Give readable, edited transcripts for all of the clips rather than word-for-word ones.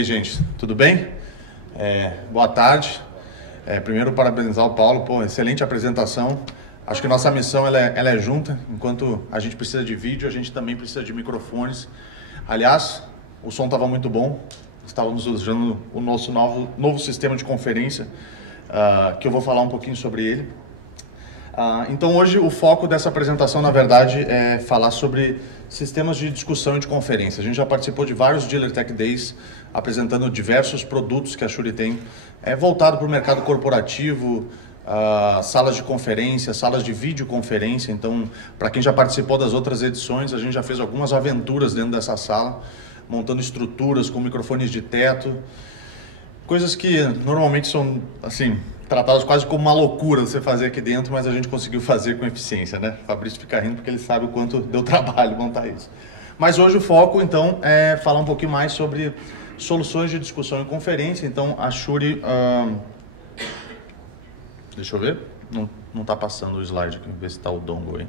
E aí, gente, tudo bem? Boa tarde. Primeiro, parabenizar o Paulo, excelente apresentação. Acho que nossa missão ela é junta. Enquanto a gente precisa de vídeo, a gente também precisa de microfones. Aliás, o som estava muito bom. Estávamos usando o nosso novo sistema de conferência, que eu vou falar um pouquinho sobre ele. Então, hoje, o foco dessa apresentação, na verdade, é falar sobre sistemas de discussão e de conferência. A gente já participou de vários Dealer Tech Days, apresentando diversos produtos que a Shure tem, voltado para o mercado corporativo, salas de conferência, salas de videoconferência. Então, para quem já participou das outras edições, a gente já fez algumas aventuras dentro dessa sala, montando estruturas com microfones de teto, coisas que normalmente são, assim, tratadas quase como uma loucura você fazer aqui dentro, mas a gente conseguiu fazer com eficiência, né? O Fabrício fica rindo porque ele sabe o quanto deu trabalho montar isso. Mas hoje o foco, então, é falar um pouquinho mais sobre soluções de discussão e conferência. Então, a Shure... Deixa eu ver. Não está passando o slide aqui, ver se está o dongle aí.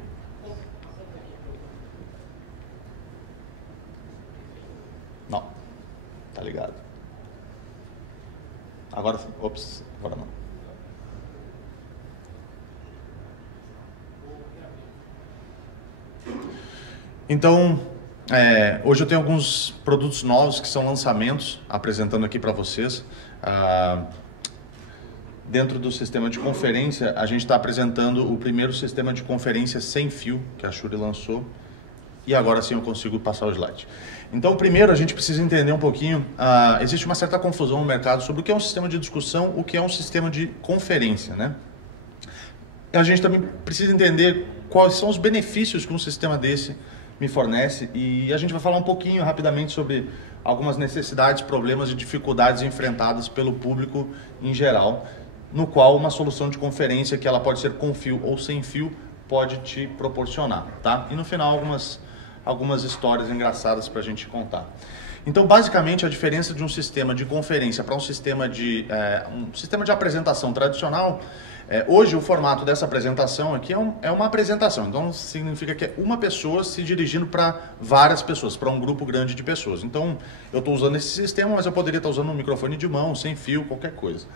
Não. Tá ligado. Agora não. Então, hoje eu tenho alguns produtos novos que são lançamentos, apresentando aqui para vocês. Dentro do sistema de conferência, a gente está apresentando o primeiro sistema de conferência sem fio que a Shure lançou. E agora sim eu consigo passar o slide. Então, primeiro a gente precisa entender um pouquinho, existe uma certa confusão no mercado sobre o que é um sistema de discussão, o que é um sistema de conferência, né? A gente também precisa entender quais são os benefícios que um sistema desse me fornece, e a gente vai falar um pouquinho rapidamente sobre algumas necessidades, problemas e dificuldades enfrentadas pelo público em geral, no qual uma solução de conferência, que ela pode ser com fio ou sem fio, pode te proporcionar, tá? E no final algumas histórias engraçadas para a gente contar. Então, basicamente, a diferença de um sistema de conferência para um sistema de apresentação tradicional, hoje o formato dessa apresentação aqui é uma apresentação. Então, significa que é uma pessoa se dirigindo para várias pessoas, para um grupo grande de pessoas. Então, eu estou usando esse sistema, mas eu poderia estar usando um microfone de mão, sem fio, qualquer coisa.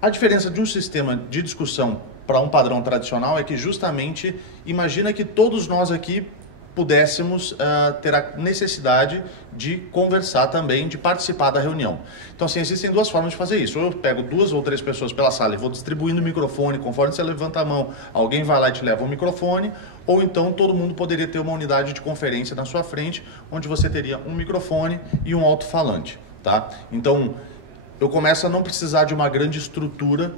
A diferença de um sistema de discussão para um padrão tradicional é que justamente, imagina que todos nós aqui pudéssemos ter a necessidade de conversar também, de participar da reunião. Então, assim, existem duas formas de fazer isso. Ou eu pego 2 ou 3 pessoas pela sala e vou distribuindo o microfone, conforme você levanta a mão, alguém vai lá e te leva um microfone, ou então todo mundo poderia ter uma unidade de conferência na sua frente, onde você teria um microfone e um alto-falante, tá? Então, eu começo a não precisar de uma grande estrutura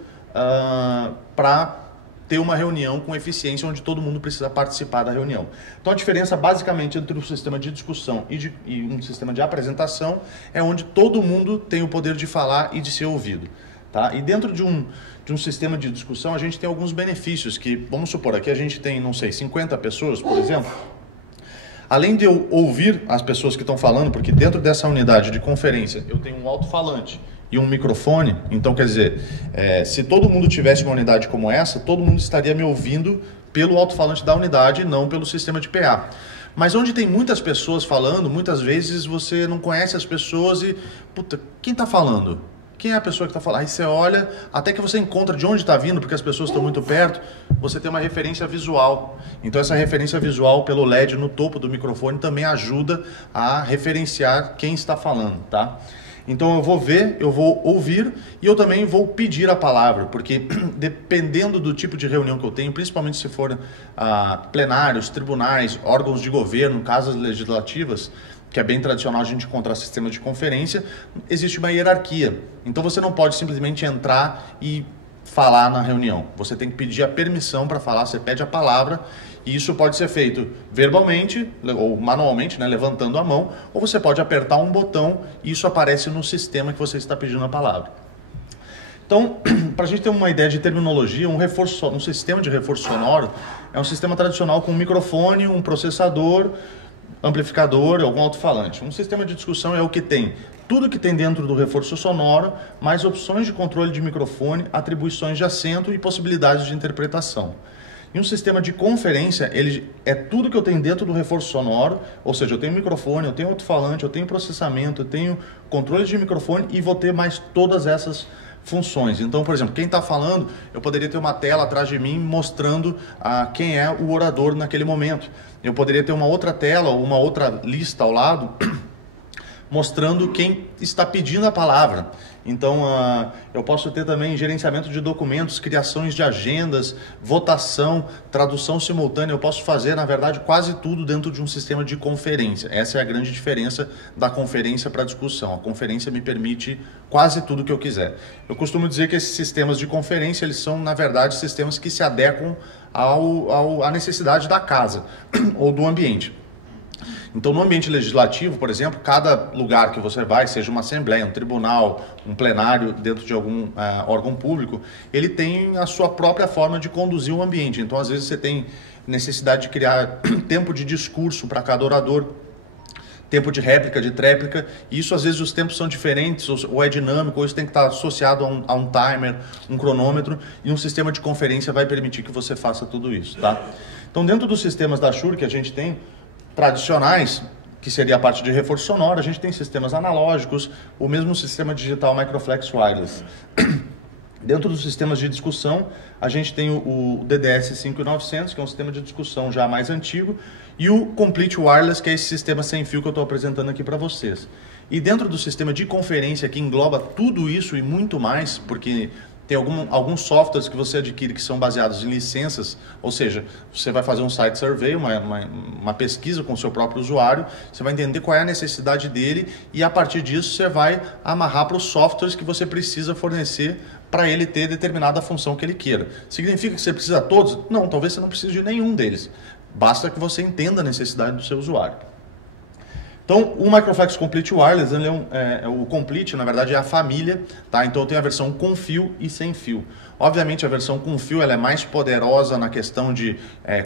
para ter uma reunião com eficiência onde todo mundo precisa participar da reunião. Então, a diferença basicamente entre um sistema de discussão e um sistema de apresentação é onde todo mundo tem o poder de falar e de ser ouvido, tá? E dentro de um sistema de discussão, a gente tem alguns benefícios que, vamos supor, aqui a gente tem, não sei, 50 pessoas, por exemplo. Além de eu ouvir as pessoas que estão falando, porque dentro dessa unidade de conferência eu tenho um alto-falante e um microfone, então quer dizer, se todo mundo tivesse uma unidade como essa, todo mundo estaria me ouvindo pelo alto-falante da unidade, não pelo sistema de PA. Mas onde tem muitas pessoas falando, muitas vezes você não conhece as pessoas e, puta, quem está falando? Quem é a pessoa que está falando? Aí você olha, até que você encontra de onde está vindo, porque as pessoas estão muito perto, você tem uma referência visual. Então essa referência visual pelo LED no topo do microfone também ajuda a referenciar quem está falando, tá? Então eu vou ver, eu vou ouvir e eu também vou pedir a palavra, porque dependendo do tipo de reunião que eu tenho, principalmente se for plenários, tribunais, órgãos de governo, casas legislativas, que é bem tradicional a gente encontrar sistema de conferência, existe uma hierarquia. Então você não pode simplesmente entrar e falar na reunião. Você tem que pedir a permissão para falar, você pede a palavra, e isso pode ser feito verbalmente ou manualmente, né, levantando a mão, ou você pode apertar um botão e isso aparece no sistema que você está pedindo a palavra. Então, para a gente ter uma ideia de terminologia, um sistema de reforço sonoro é um sistema tradicional com um microfone, um processador, amplificador, algum alto-falante. Um sistema de discussão é o que tem tudo que tem dentro do reforço sonoro, mais opções de controle de microfone, atribuições de assento e possibilidades de interpretação. E um sistema de conferência, ele é tudo que eu tenho dentro do reforço sonoro, ou seja, eu tenho microfone, eu tenho alto-falante, eu tenho processamento, eu tenho controle de microfone e vou ter mais todas essas funções. Então, por exemplo, quem está falando, eu poderia ter uma tela atrás de mim mostrando quem é o orador naquele momento. Eu poderia ter uma outra tela ou uma outra lista ao lado mostrando quem está pedindo a palavra. Então, eu posso ter também gerenciamento de documentos, criações de agendas, votação, tradução simultânea. Eu posso fazer, na verdade, quase tudo dentro de um sistema de conferência. Essa é a grande diferença da conferência para a discussão. A conferência me permite quase tudo que eu quiser. Eu costumo dizer que esses sistemas de conferência, eles são, na verdade, sistemas que se adequam à necessidade da casa ou do ambiente. Então, no ambiente legislativo, por exemplo, cada lugar que você vai, seja uma assembleia, um tribunal, um plenário dentro de algum órgão público, ele tem a sua própria forma de conduzir o ambiente. Então, às vezes, você tem necessidade de criar tempo de discurso para cada orador, tempo de réplica, de tréplica, e isso às vezes os tempos são diferentes, ou é dinâmico, ou isso tem que estar associado a um timer, um cronômetro, e um sistema de conferência vai permitir que você faça tudo isso, tá? Então, dentro dos sistemas da Shure que a gente tem, tradicionais, que seria a parte de reforço sonoro, a gente tem sistemas analógicos, o mesmo sistema digital Microflex Wireless. Dentro dos sistemas de discussão, a gente tem o DDS 5900, que é um sistema de discussão já mais antigo, e o Complete Wireless, que é esse sistema sem fio que eu estou apresentando aqui para vocês. E dentro do sistema de conferência, que engloba tudo isso e muito mais, porque tem alguns softwares que você adquire que são baseados em licenças, ou seja, você vai fazer um site survey, uma pesquisa com o seu próprio usuário, você vai entender qual é a necessidade dele e a partir disso você vai amarrar para os softwares que você precisa fornecer para ele ter determinada função que ele queira. Significa que você precisa de todos? Não, talvez você não precise de nenhum deles. Basta que você entenda a necessidade do seu usuário. Então, o Microflex Complete Wireless, ele o Complete, na verdade, é a família, tá? Então, eu tenho a versão com fio e sem fio. Obviamente, a versão com fio ela é mais poderosa na questão de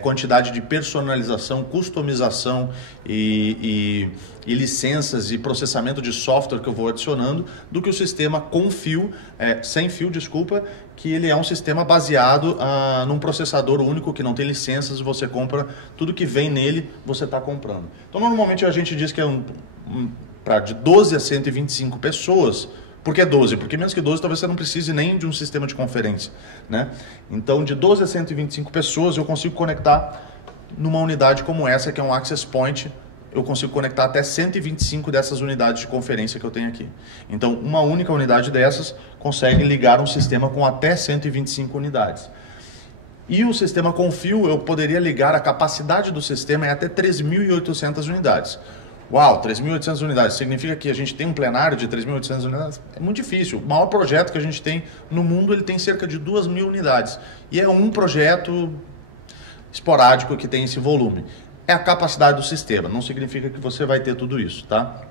quantidade de personalização, customização e licenças e processamento de software que eu vou adicionando do que o sistema com fio, sem fio, desculpa, que ele é um sistema baseado num processador único que não tem licenças, você compra tudo que vem nele, você está comprando. Então, normalmente a gente diz que é de 12 a 125 pessoas. Por que 12? Porque menos que 12 talvez você não precise nem de um sistema de conferência, né? Então, de 12 a 125 pessoas eu consigo conectar numa unidade como essa, que é um Access Point. Eu consigo conectar até 125 dessas unidades de conferência que eu tenho aqui. Então, uma única unidade dessas consegue ligar um sistema com até 125 unidades. E o sistema com fio, eu poderia ligar, a capacidade do sistema é até 3.800 unidades. Uau, 3.800 unidades, significa que a gente tem um plenário de 3.800 unidades? É muito difícil. O maior projeto que a gente tem no mundo, ele tem cerca de 2.000 unidades. E é um projeto esporádico que tem esse volume. É a capacidade do sistema, não significa que você vai ter tudo isso, tá?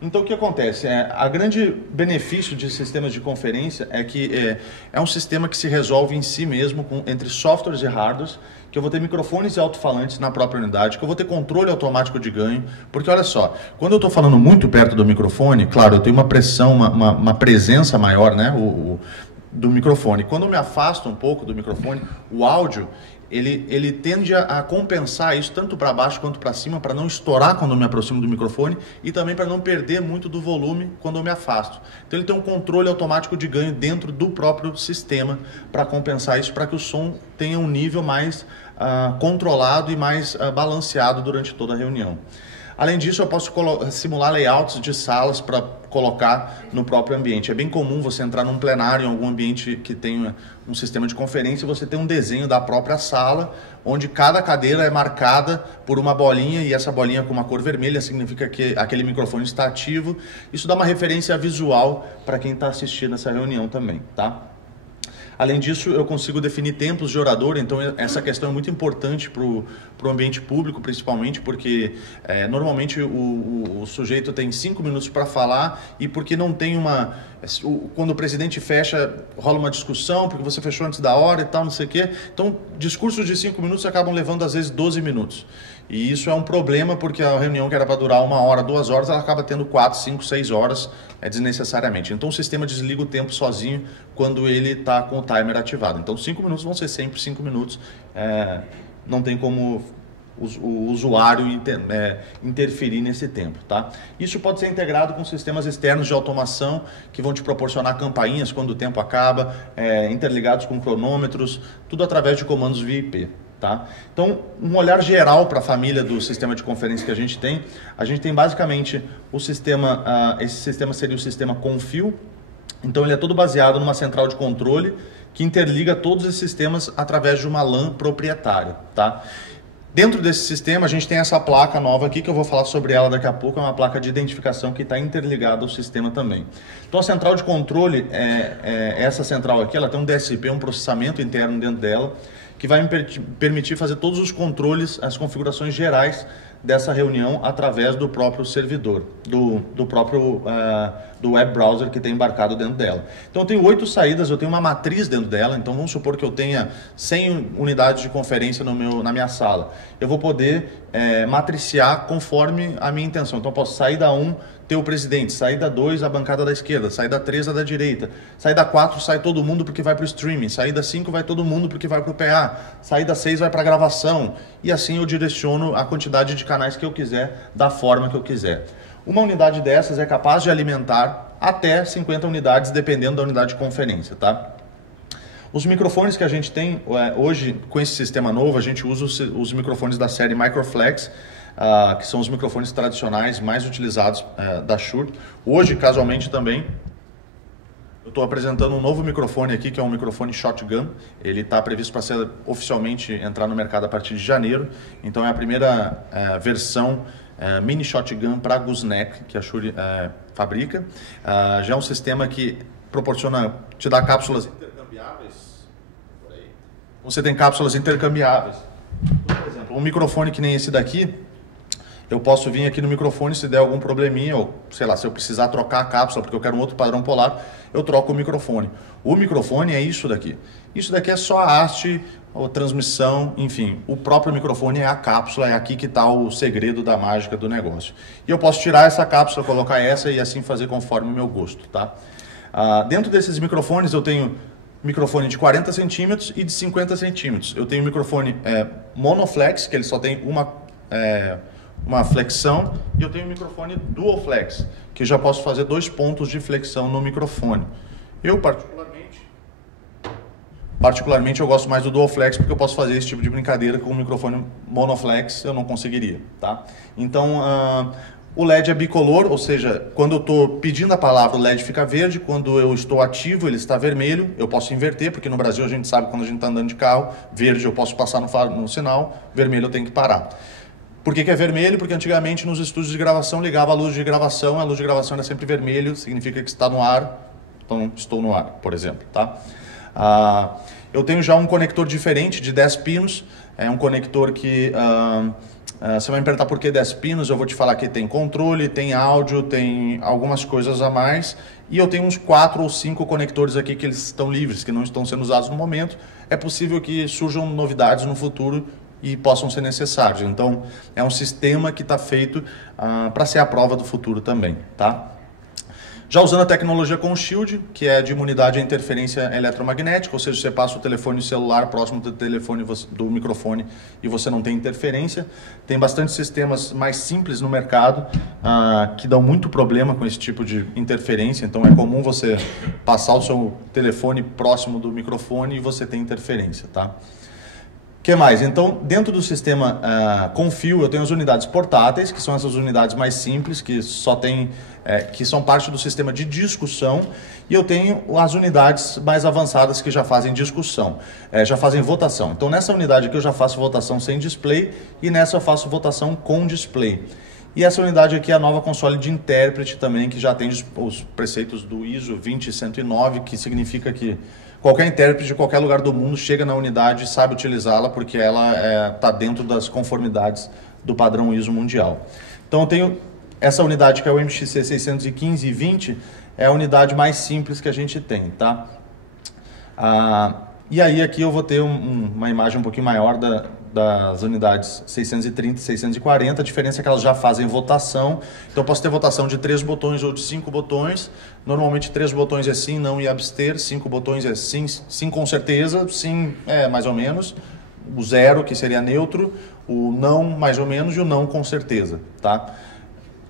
Então, o que acontece? A grande benefício de sistemas de conferência é que é um sistema que se resolve em si mesmo, entre softwares e hardwares, que eu vou ter microfones e alto-falantes na própria unidade, que eu vou ter controle automático de ganho, porque olha só, quando eu estou falando muito perto do microfone, claro, eu tenho uma pressão, uma presença maior, né, do microfone. Quando eu me afasto um pouco do microfone, o áudio, ele tende a compensar isso tanto para baixo quanto para cima, para não estourar quando eu me aproximo do microfone e também para não perder muito do volume quando eu me afasto. Então ele tem um controle automático de ganho dentro do próprio sistema para compensar isso, para que o som tenha um nível mais controlado e mais balanceado durante toda a reunião. Além disso, eu posso simular layouts de salas para colocar no próprio ambiente. É bem comum você entrar num plenário, em algum ambiente que tenha um sistema de conferência, você tem um desenho da própria sala, onde cada cadeira é marcada por uma bolinha, e essa bolinha com uma cor vermelha significa que aquele microfone está ativo. Isso dá uma referência visual para quem está assistindo essa reunião também, tá? Além disso, eu consigo definir tempos de orador, então essa questão é muito importante para para o ambiente público, principalmente, porque normalmente o sujeito tem 5 minutos para falar e porque não tem uma... Quando o presidente fecha, rola uma discussão, porque você fechou antes da hora e tal, não sei o quê. Então, discursos de 5 minutos acabam levando, às vezes, 12 minutos. E isso é um problema, porque a reunião que era para durar 1 hora, 2 horas, ela acaba tendo 4, 5, 6 horas desnecessariamente. Então, o sistema desliga o tempo sozinho quando ele está com o timer ativado. Então, 5 minutos vão ser sempre 5 minutos. Não tem como o usuário interferir nesse tempo, tá? Isso pode ser integrado com sistemas externos de automação que vão te proporcionar campainhas quando o tempo acaba, interligados com cronômetros, tudo através de comandos via IP, tá? Então, um olhar geral para a família do sistema de conferência que a gente tem basicamente o sistema, esse sistema seria o sistema com fio. Então, ele é todo baseado numa central de controle que interliga todos esses sistemas através de uma LAN proprietária, tá? Dentro desse sistema, a gente tem essa placa nova aqui, que eu vou falar sobre ela daqui a pouco, é uma placa de identificação que está interligada ao sistema também. Então, a central de controle, essa central aqui, ela tem um DSP, um processamento interno dentro dela, que vai me permitir fazer todos os controles, as configurações gerais dessa reunião através do próprio servidor, do próprio do web browser que tem embarcado dentro dela. Então eu tenho 8 saídas, eu tenho uma matriz dentro dela, então vamos supor que eu tenha 100 unidades de conferência na minha sala. Eu vou poder matriciar conforme a minha intenção. Então eu posso sair da 1, ter o presidente, sair da 2, a bancada da esquerda, sair da 3, a da direita, sair da 4, sai todo mundo porque vai para o streaming, sair da 5, vai todo mundo porque vai para o PA, sair da 6, vai para a gravação, e assim eu direciono a quantidade de canais que eu quiser, da forma que eu quiser. Uma unidade dessas é capaz de alimentar até 50 unidades, dependendo da unidade de conferência, tá? Os microfones que a gente tem hoje, com esse sistema novo, a gente usa os microfones da série Microflex, que são os microfones tradicionais mais utilizados da Shure. Hoje, casualmente também, eu estou apresentando um novo microfone aqui, que é um microfone Shotgun. Ele está previsto para ser oficialmente entrar no mercado a partir de janeiro. Então é a primeira versão mini Shotgun para gooseneck que a Shure fabrica. Já é um sistema que te dá cápsulas intercambiáveis. Você tem cápsulas intercambiáveis. Por exemplo, um microfone que nem esse daqui, eu posso vir aqui no microfone, se der algum probleminha, ou sei lá, se eu precisar trocar a cápsula, porque eu quero um outro padrão polar, eu troco o microfone. O microfone é isso daqui. Isso daqui é só a haste, a transmissão, enfim. O próprio microfone é a cápsula, é aqui que está o segredo da mágica do negócio. E eu posso tirar essa cápsula, colocar essa e assim fazer conforme o meu gosto, tá? Dentro desses microfones eu tenho microfone de 40 centímetros e de 50 centímetros. Eu tenho microfone monoflex, que ele só tem uma flexão, e eu tenho um microfone dual flex, que já posso fazer 2 pontos de flexão no microfone. Eu particularmente eu gosto mais do dual flex, porque eu posso fazer esse tipo de brincadeira com o microfone monoflex, eu não conseguiria, tá? Então, o LED é bicolor, ou seja, quando eu estou pedindo a palavra, o LED fica verde, quando eu estou ativo, ele está vermelho. Eu posso inverter, porque no Brasil a gente sabe, quando a gente está andando de carro, verde eu posso passar no sinal, vermelho eu tenho que parar. Por que é vermelho? Porque antigamente nos estúdios de gravação ligava a luz de gravação era sempre vermelho, significa que está no ar, então estou no ar, por exemplo, tá? Eu tenho já um conector diferente de 10 pinos, é um conector que, você vai me perguntar por que 10 pinos, eu vou te falar que tem controle, tem áudio, tem algumas coisas a mais, e eu tenho uns 4 ou 5 conectores aqui que eles estão livres, que não estão sendo usados no momento. É possível que surjam novidades no futuro e possam ser necessários. Então, é um sistema que está feito para ser a prova do futuro também, tá? Já usando a tecnologia com Shield, que é de imunidade à interferência eletromagnética, ou seja, você passa o telefone celular próximo do telefone do microfone e você não tem interferência. Tem bastante sistemas mais simples no mercado que dão muito problema com esse tipo de interferência, então é comum você passar o seu telefone próximo do microfone e você tem interferência, tá? O que mais? Então, dentro do sistema com fio, eu tenho as unidades portáteis, que são essas unidades mais simples, que que são parte do sistema de discussão, e eu tenho as unidades mais avançadas que já fazem discussão, já fazem votação. Então, nessa unidade aqui eu já faço votação sem display, e nessa eu faço votação com display. E essa unidade aqui é a nova console de intérprete também, que já tem os preceitos do ISO 20109, que significa que qualquer intérprete de qualquer lugar do mundo chega na unidade e sabe utilizá-la, porque ela está dentro das conformidades do padrão ISO mundial. Então eu tenho essa unidade que é o MXC 615 e 20, é a unidade mais simples que a gente tem, tá? E aí aqui eu vou ter uma imagem um pouquinho maior das unidades 630 e 640, a diferença é que elas já fazem votação, então eu posso ter votação de 3 botões ou de 5 botões, normalmente 3 botões é sim, não e abster, 5 botões é sim, sim com certeza, sim mais ou menos, o 0 que seria neutro, o não mais ou menos e o não com certeza, tá?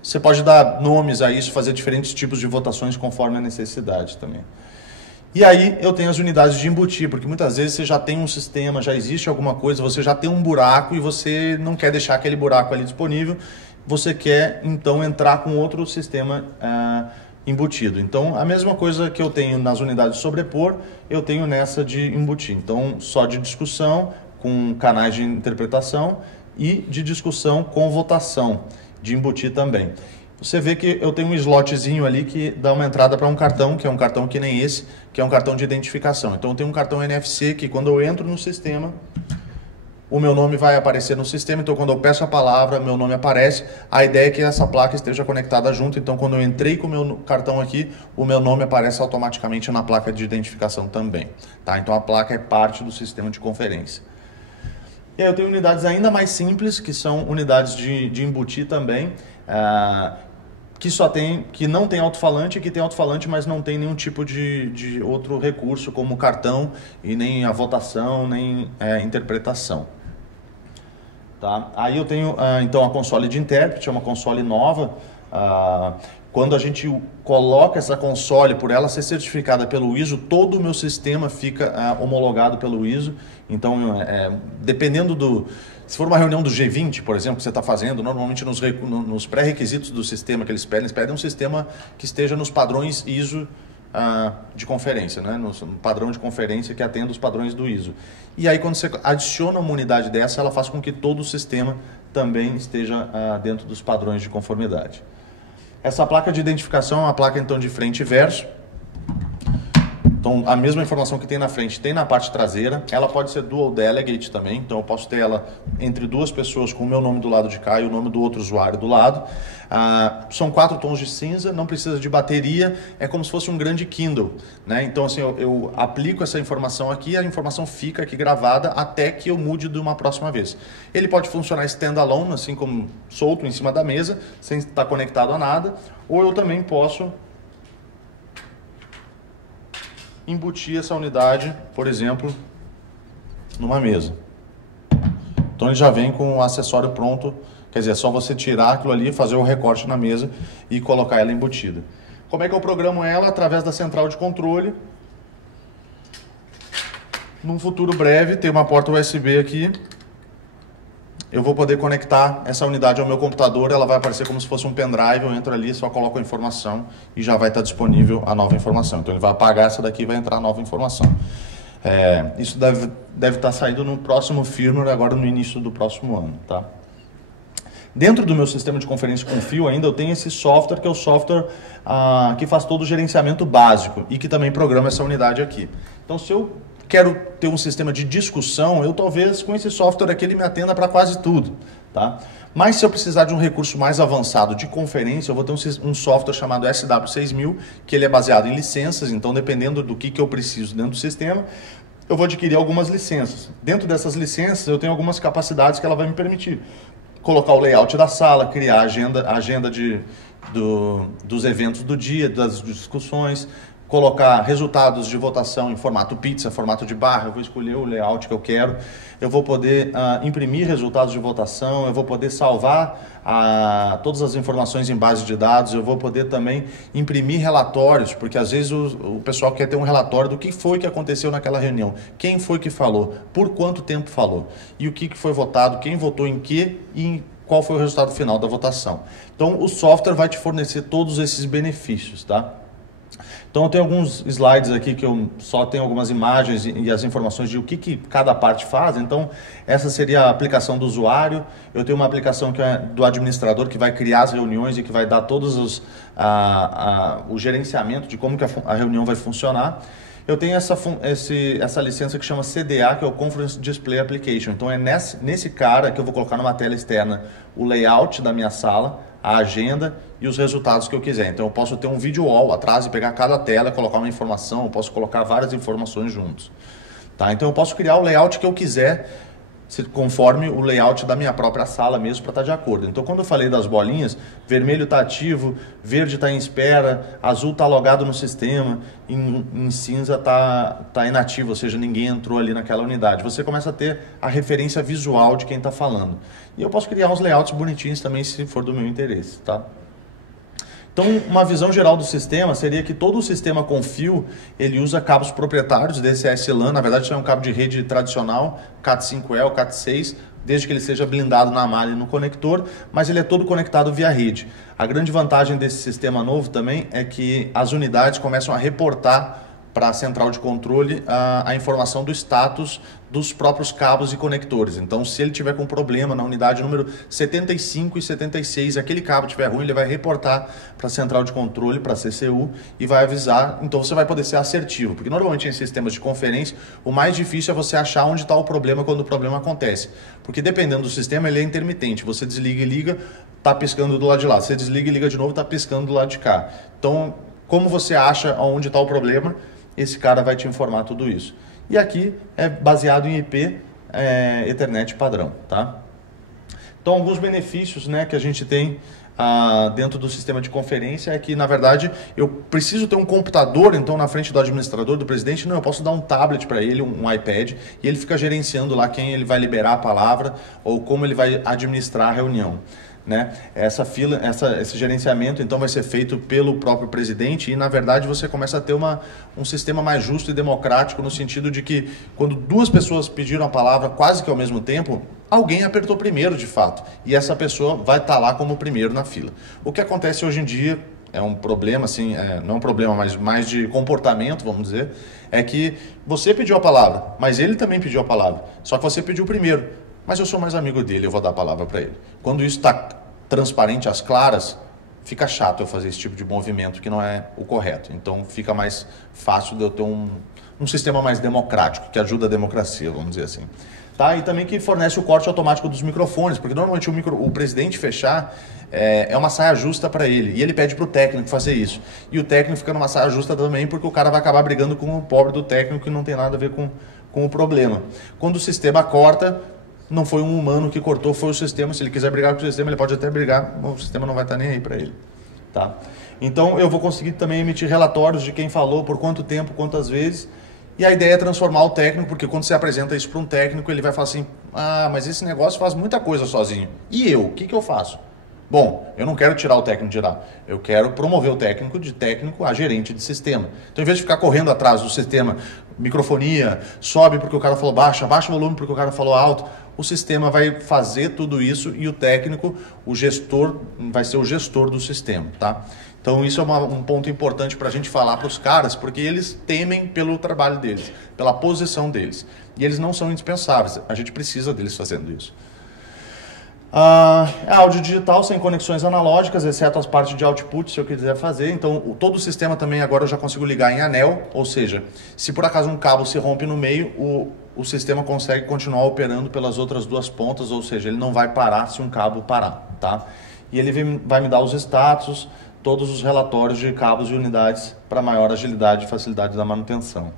Você pode dar nomes a isso, fazer diferentes tipos de votações conforme a necessidade também. E aí eu tenho as unidades de embutir, porque muitas vezes você já tem um sistema, já existe alguma coisa, você já tem um buraco e você não quer deixar aquele buraco ali disponível, você quer então entrar com outro sistema embutido. Então a mesma coisa que eu tenho nas unidades de sobrepor, eu tenho nessa de embutir. Então só de discussão com canais de interpretação e de discussão com votação, de embutir também. Você vê que eu tenho um slotzinho ali que dá uma entrada para um cartão, que é um cartão que nem esse, que é um cartão de identificação. Então eu tenho um cartão NFC que quando eu entro no sistema, o meu nome vai aparecer no sistema, então quando eu peço a palavra, meu nome aparece. A ideia é que essa placa esteja conectada junto, então quando eu entrei com o meu cartão aqui, o meu nome aparece automaticamente na placa de identificação também. Tá? Então a placa é parte do sistema de conferência. E aí eu tenho unidades ainda mais simples, que são unidades de embutir também, que não tem alto-falante, que tem alto-falante, mas não tem nenhum tipo de outro recurso, como cartão, e nem a votação, nem interpretação. Tá? Aí eu tenho, então, a console de intérprete, é uma console nova. Quando a gente coloca essa console, por ela ser certificada pelo ISO, todo o meu sistema fica homologado pelo ISO. Então, dependendo do... Se for uma reunião do G20, por exemplo, que você está fazendo, normalmente nos pré-requisitos do sistema que eles pedem um sistema que esteja nos padrões ISO de conferência, né? No padrão de conferência que atenda os padrões do ISO. E aí, quando você adiciona uma unidade dessa, ela faz com que todo o sistema também esteja dentro dos padrões de conformidade. Essa placa de identificação é uma placa então de frente e verso. Então, a mesma informação que tem na frente tem na parte traseira. Ela pode ser dual delegate também, então eu posso ter ela entre 2 pessoas com o meu nome do lado de cá e o nome do outro usuário do lado. São 4 tons de cinza, não precisa de bateria, é como se fosse um grande Kindle, né? Então, assim, eu aplico essa informação aqui, a informação fica aqui gravada até que eu mude de uma próxima vez. Ele pode funcionar standalone, assim como solto em cima da mesa, sem estar conectado a nada, ou eu também posso embutir essa unidade, por exemplo, numa mesa. Então ele já vem com o acessório pronto, quer dizer, é só você tirar aquilo ali, fazer o recorte na mesa e colocar ela embutida. Como é que eu programo ela? Através da central de controle. Num futuro breve, tem uma porta USB aqui. Eu vou poder conectar essa unidade ao meu computador, ela vai aparecer como se fosse um pendrive, eu entro ali, só coloco a informação e já vai estar disponível a nova informação. Então ele vai apagar essa daqui e vai entrar a nova informação. Isso deve estar saindo no próximo firmware, agora no início do próximo ano. Tá? Dentro do meu sistema de conferência com fio ainda eu tenho esse software, que é o software que faz todo o gerenciamento básico e que também programa essa unidade aqui. Então se eu quero ter um sistema de discussão, eu talvez com esse software aqui ele me atenda para quase tudo, tá? Mas se eu precisar de um recurso mais avançado de conferência, eu vou ter um software chamado SW6000, que ele é baseado em licenças, então dependendo do que eu preciso dentro do sistema, eu vou adquirir algumas licenças. Dentro dessas licenças eu tenho algumas capacidades que ela vai me permitir. Colocar o layout da sala, criar a agenda dos eventos do dia, das discussões, colocar resultados de votação em formato pizza, formato de barra, eu vou escolher o layout que eu quero, eu vou poder imprimir resultados de votação, eu vou poder salvar todas as informações em base de dados, eu vou poder também imprimir relatórios, porque às vezes o pessoal quer ter um relatório do que foi que aconteceu naquela reunião, quem foi que falou, por quanto tempo falou, e o que foi votado, quem votou em que e qual foi o resultado final da votação. Então o software vai te fornecer todos esses benefícios, tá? Então eu tenho alguns slides aqui que eu só tenho algumas imagens e as informações de o que cada parte faz. Então essa seria a aplicação do usuário. Eu tenho uma aplicação que é do administrador, que vai criar as reuniões e que vai dar todos o gerenciamento de como que a reunião vai funcionar. Eu tenho essa licença que chama CDA, que é o Conference Display Application. Então é nesse cara que eu vou colocar numa tela externa o layout da minha sala, a agenda e os resultados que eu quiser. Então eu posso ter um video wall atrás e pegar cada tela, colocar uma informação, eu posso colocar várias informações juntos. Tá? Então eu posso criar o layout que eu quiser, conforme o layout da minha própria sala mesmo, para estar de acordo. Então quando eu falei das bolinhas, vermelho está ativo, verde está em espera, azul está logado no sistema, em cinza está inativo, ou seja, ninguém entrou ali naquela unidade. Você começa a ter a referência visual de quem está falando. E eu posso criar uns layouts bonitinhos também, se for do meu interesse, tá? Então, uma visão geral do sistema seria que todo o sistema com fio, ele usa cabos proprietários DCS-LAN, na verdade isso é um cabo de rede tradicional, Cat5e ou Cat6, desde que ele seja blindado na malha e no conector, mas ele é todo conectado via rede. A grande vantagem desse sistema novo também é que as unidades começam a reportar para a central de controle a informação do status dos próprios cabos e conectores. Então, se ele tiver com problema na unidade número 75 e 76, aquele cabo estiver ruim, ele vai reportar para a central de controle, para a CCU, e vai avisar. Então, você vai poder ser assertivo, porque normalmente em sistemas de conferência, o mais difícil é você achar onde está o problema quando o problema acontece. Porque dependendo do sistema, ele é intermitente. Você desliga e liga, está piscando do lado de lá. Você desliga e liga de novo, está piscando do lado de cá. Então, como você acha onde está o problema, esse cara vai te informar tudo isso. E aqui é baseado em IP Ethernet padrão, tá? Então, alguns benefícios, né, que a gente tem dentro do sistema de conferência é que, na verdade, eu preciso ter um computador, então, na frente do administrador, do presidente. Não, eu posso dar um tablet para ele, um iPad, e ele fica gerenciando lá quem ele vai liberar a palavra ou como ele vai administrar a reunião. Né? Esse gerenciamento então vai ser feito pelo próprio presidente e, na verdade, você começa a ter um sistema mais justo e democrático, no sentido de que quando duas pessoas pediram a palavra quase que ao mesmo tempo, alguém apertou primeiro de fato e essa pessoa vai estar lá como primeiro na fila. O que acontece hoje em dia é um problema, assim, não um problema, mas mais de comportamento, vamos dizer, é que você pediu a palavra, mas ele também pediu a palavra, só que você pediu primeiro. Mas eu sou mais amigo dele, eu vou dar a palavra para ele. Quando isso está transparente às claras, fica chato eu fazer esse tipo de movimento que não é o correto. Então fica mais fácil de eu ter um sistema mais democrático, que ajuda a democracia, vamos dizer assim. Tá? E também que fornece o corte automático dos microfones, porque normalmente o presidente fechar é uma saia justa para ele, e ele pede para o técnico fazer isso. E o técnico fica numa saia justa também, porque o cara vai acabar brigando com o pobre do técnico e não tem nada a ver com o problema. Quando o sistema corta, não foi um humano que cortou, foi o sistema. Se ele quiser brigar com o sistema, ele pode até brigar, o sistema não vai estar nem aí para ele. Tá? Então eu vou conseguir também emitir relatórios de quem falou, por quanto tempo, quantas vezes. E a ideia é transformar o técnico, porque quando você apresenta isso para um técnico, ele vai falar assim: ah, mas esse negócio faz muita coisa sozinho. E eu? O que eu faço? Bom, eu não quero tirar o técnico de lá. Eu quero promover o técnico de técnico a gerente de sistema. Então, em vez de ficar correndo atrás do sistema, microfonia, sobe porque o cara falou baixo, abaixa o volume porque o cara falou alto, o sistema vai fazer tudo isso e o técnico, o gestor, vai ser o gestor do sistema, tá? Então, isso é um ponto importante para a gente falar para os caras, porque eles temem pelo trabalho deles, pela posição deles. E eles não são indispensáveis, a gente precisa deles fazendo isso. Áudio digital sem conexões analógicas, exceto as partes de output, se eu quiser fazer. Então, todo o sistema também agora eu já consigo ligar em anel, ou seja, se por acaso um cabo se rompe no meio, o sistema consegue continuar operando pelas outras duas pontas, ou seja, ele não vai parar se um cabo parar, tá? E ele vai me dar os status, todos os relatórios de cabos e unidades para maior agilidade e facilidade da manutenção.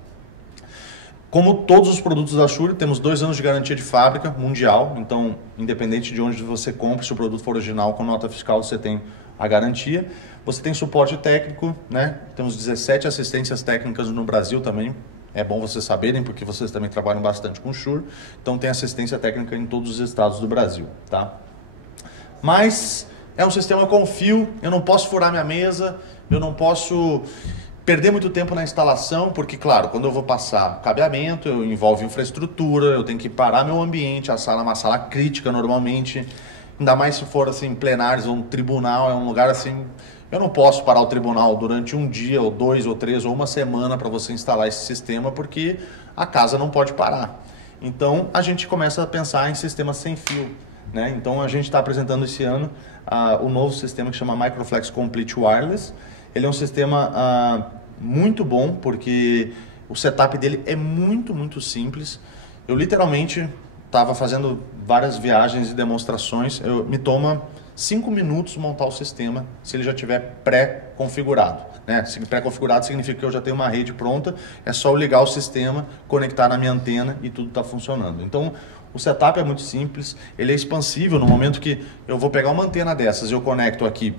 Como todos os produtos da Shure, temos 2 anos de garantia de fábrica mundial, então independente de onde você compre, se o produto for original com nota fiscal, você tem a garantia. Você tem suporte técnico, né? Temos 17 assistências técnicas no Brasil também, é bom vocês saberem, porque vocês também trabalham bastante com Shure, então tem assistência técnica em todos os estados do Brasil, tá? Mas é um sistema com fio, eu não posso furar minha mesa, eu não posso perder muito tempo na instalação, porque, claro, quando eu vou passar cabeamento, envolve infraestrutura, eu tenho que parar meu ambiente, a sala é uma sala crítica normalmente, ainda mais se for assim, plenários ou um tribunal, é um lugar assim Eu não posso parar o tribunal durante um dia, ou 2, ou 3, ou uma semana para você instalar esse sistema, porque a casa não pode parar. Então, a gente começa a pensar em sistemas sem fio, né? Então, a gente está apresentando esse ano o novo sistema que chama Microflex Complete Wireless. Ele é um sistema muito bom, porque o setup dele é muito simples. Eu literalmente estava fazendo várias viagens e demonstrações. Me toma 5 minutos montar o sistema, se ele já estiver pré-configurado, né? Pré-configurado significa que eu já tenho uma rede pronta, é só eu ligar o sistema, conectar na minha antena e tudo está funcionando. Então, o setup é muito simples, ele é expansível. No momento que eu vou pegar uma antena dessas e eu conecto aqui,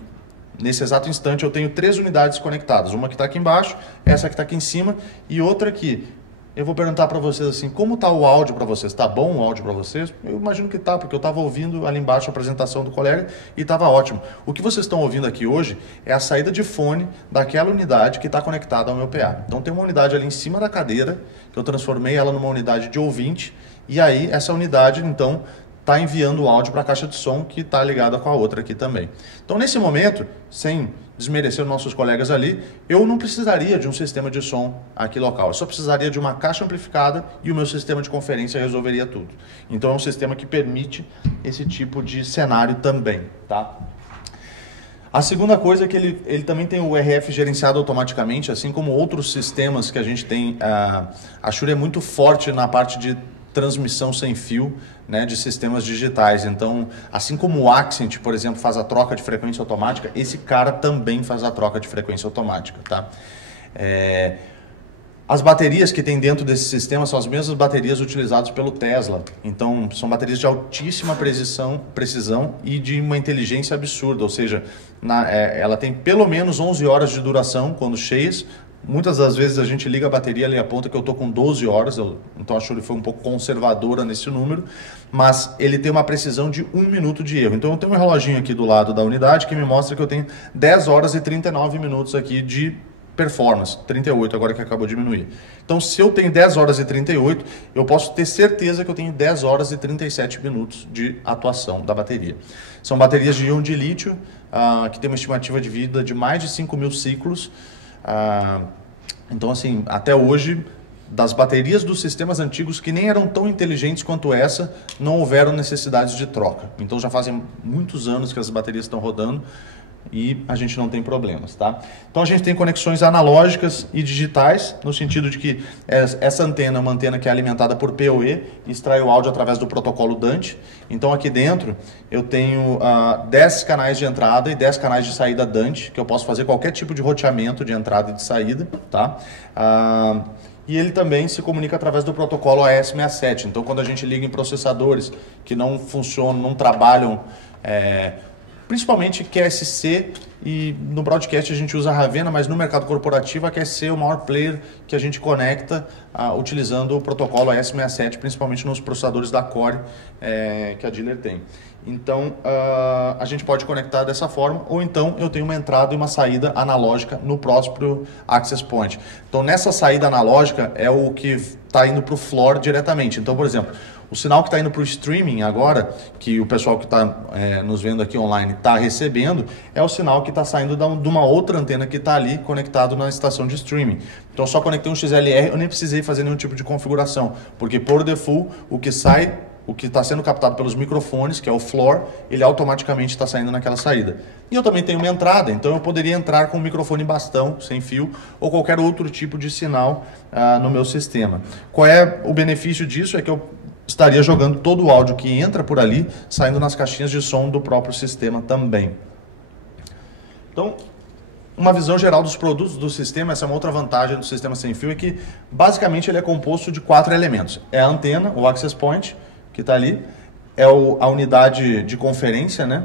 nesse exato instante eu tenho 3 unidades conectadas, uma que está aqui embaixo, essa que está aqui em cima e outra aqui. Eu vou perguntar para vocês assim, como está o áudio para vocês? Está bom o áudio para vocês? Eu imagino que está, porque eu estava ouvindo ali embaixo a apresentação do colega e estava ótimo. O que vocês estão ouvindo aqui hoje é a saída de fone daquela unidade que está conectada ao meu PA. Então tem uma unidade ali em cima da cadeira, que eu transformei ela numa unidade de ouvinte, e aí essa unidade então está enviando o áudio para a caixa de som que está ligada com a outra aqui também. Então nesse momento, sem desmerecer os nossos colegas ali, eu não precisaria de um sistema de som aqui local. Eu só precisaria de uma caixa amplificada e o meu sistema de conferência resolveria tudo. Então é um sistema que permite esse tipo de cenário também, tá? A segunda coisa é que ele também tem o RF gerenciado automaticamente, assim como outros sistemas que a gente tem. A Shure é muito forte na parte de transmissão sem fio, né, de sistemas digitais. Então, assim como o Accent, por exemplo, faz a troca de frequência automática, esse cara também faz a troca de frequência automática, tá? As baterias que tem dentro desse sistema são as mesmas baterias utilizadas pelo Tesla. Então, são baterias de altíssima precisão e de uma inteligência absurda. Ou seja, ela tem pelo menos 11 horas de duração quando cheias. Muitas das vezes a gente liga a bateria ali, aponta que eu estou com 12 horas, então a Shure foi um pouco conservadora nesse número, mas ele tem uma precisão de 1 minuto de erro. Então eu tenho um reloginho aqui do lado da unidade que me mostra que eu tenho 10 horas e 39 minutos aqui de performance, 38 agora que acabou de diminuir. Então se eu tenho 10 horas e 38, eu posso ter certeza que eu tenho 10 horas e 37 minutos de atuação da bateria. São baterias de íon de lítio, que tem uma estimativa de vida de mais de 5.000 ciclos. Então assim, até hoje, das baterias dos sistemas antigos que nem eram tão inteligentes quanto essa, não houveram necessidades de troca. Então já fazem muitos anos que as baterias estão rodando e a gente não tem problemas, tá? Então a gente tem conexões analógicas e digitais, no sentido de que essa antena é uma antena que é alimentada por PoE e extrai o áudio através do protocolo Dante. Então aqui dentro eu tenho 10 canais de entrada e 10 canais de saída Dante, que eu posso fazer qualquer tipo de roteamento de entrada e de saída, tá? E ele também se comunica através do protocolo AES-67. Então quando a gente liga em processadores que não funcionam, não trabalham, principalmente QSC, e no broadcast a gente usa a Ravenna, mas no mercado corporativo a QSC é o maior player que a gente conecta utilizando o protocolo AES-67, principalmente nos processadores da Core que a dealer tem. Então a gente pode conectar dessa forma, ou então eu tenho uma entrada e uma saída analógica no próprio Access Point. Então nessa saída analógica é o que está indo para o floor diretamente. Então, por exemplo, o sinal que está indo para o streaming agora, que o pessoal que está nos vendo aqui online está recebendo, é o sinal que está saindo de uma outra antena que está ali conectado na estação de streaming. Então eu só conectei um XLR, eu nem precisei fazer nenhum tipo de configuração, porque por default o que sai, o que está sendo captado pelos microfones, que é o floor, ele automaticamente está saindo naquela saída. E eu também tenho uma entrada, então eu poderia entrar com um microfone bastão, sem fio, ou qualquer outro tipo de sinal no meu sistema. Qual é o benefício disso? É que eu estaria jogando todo o áudio que entra por ali, saindo nas caixinhas de som do próprio sistema também. Então, uma visão geral dos produtos do sistema, essa é uma outra vantagem do sistema sem fio, é que basicamente ele é composto de 4 elementos. É a antena, o access point, que está ali, é a unidade de conferência, né?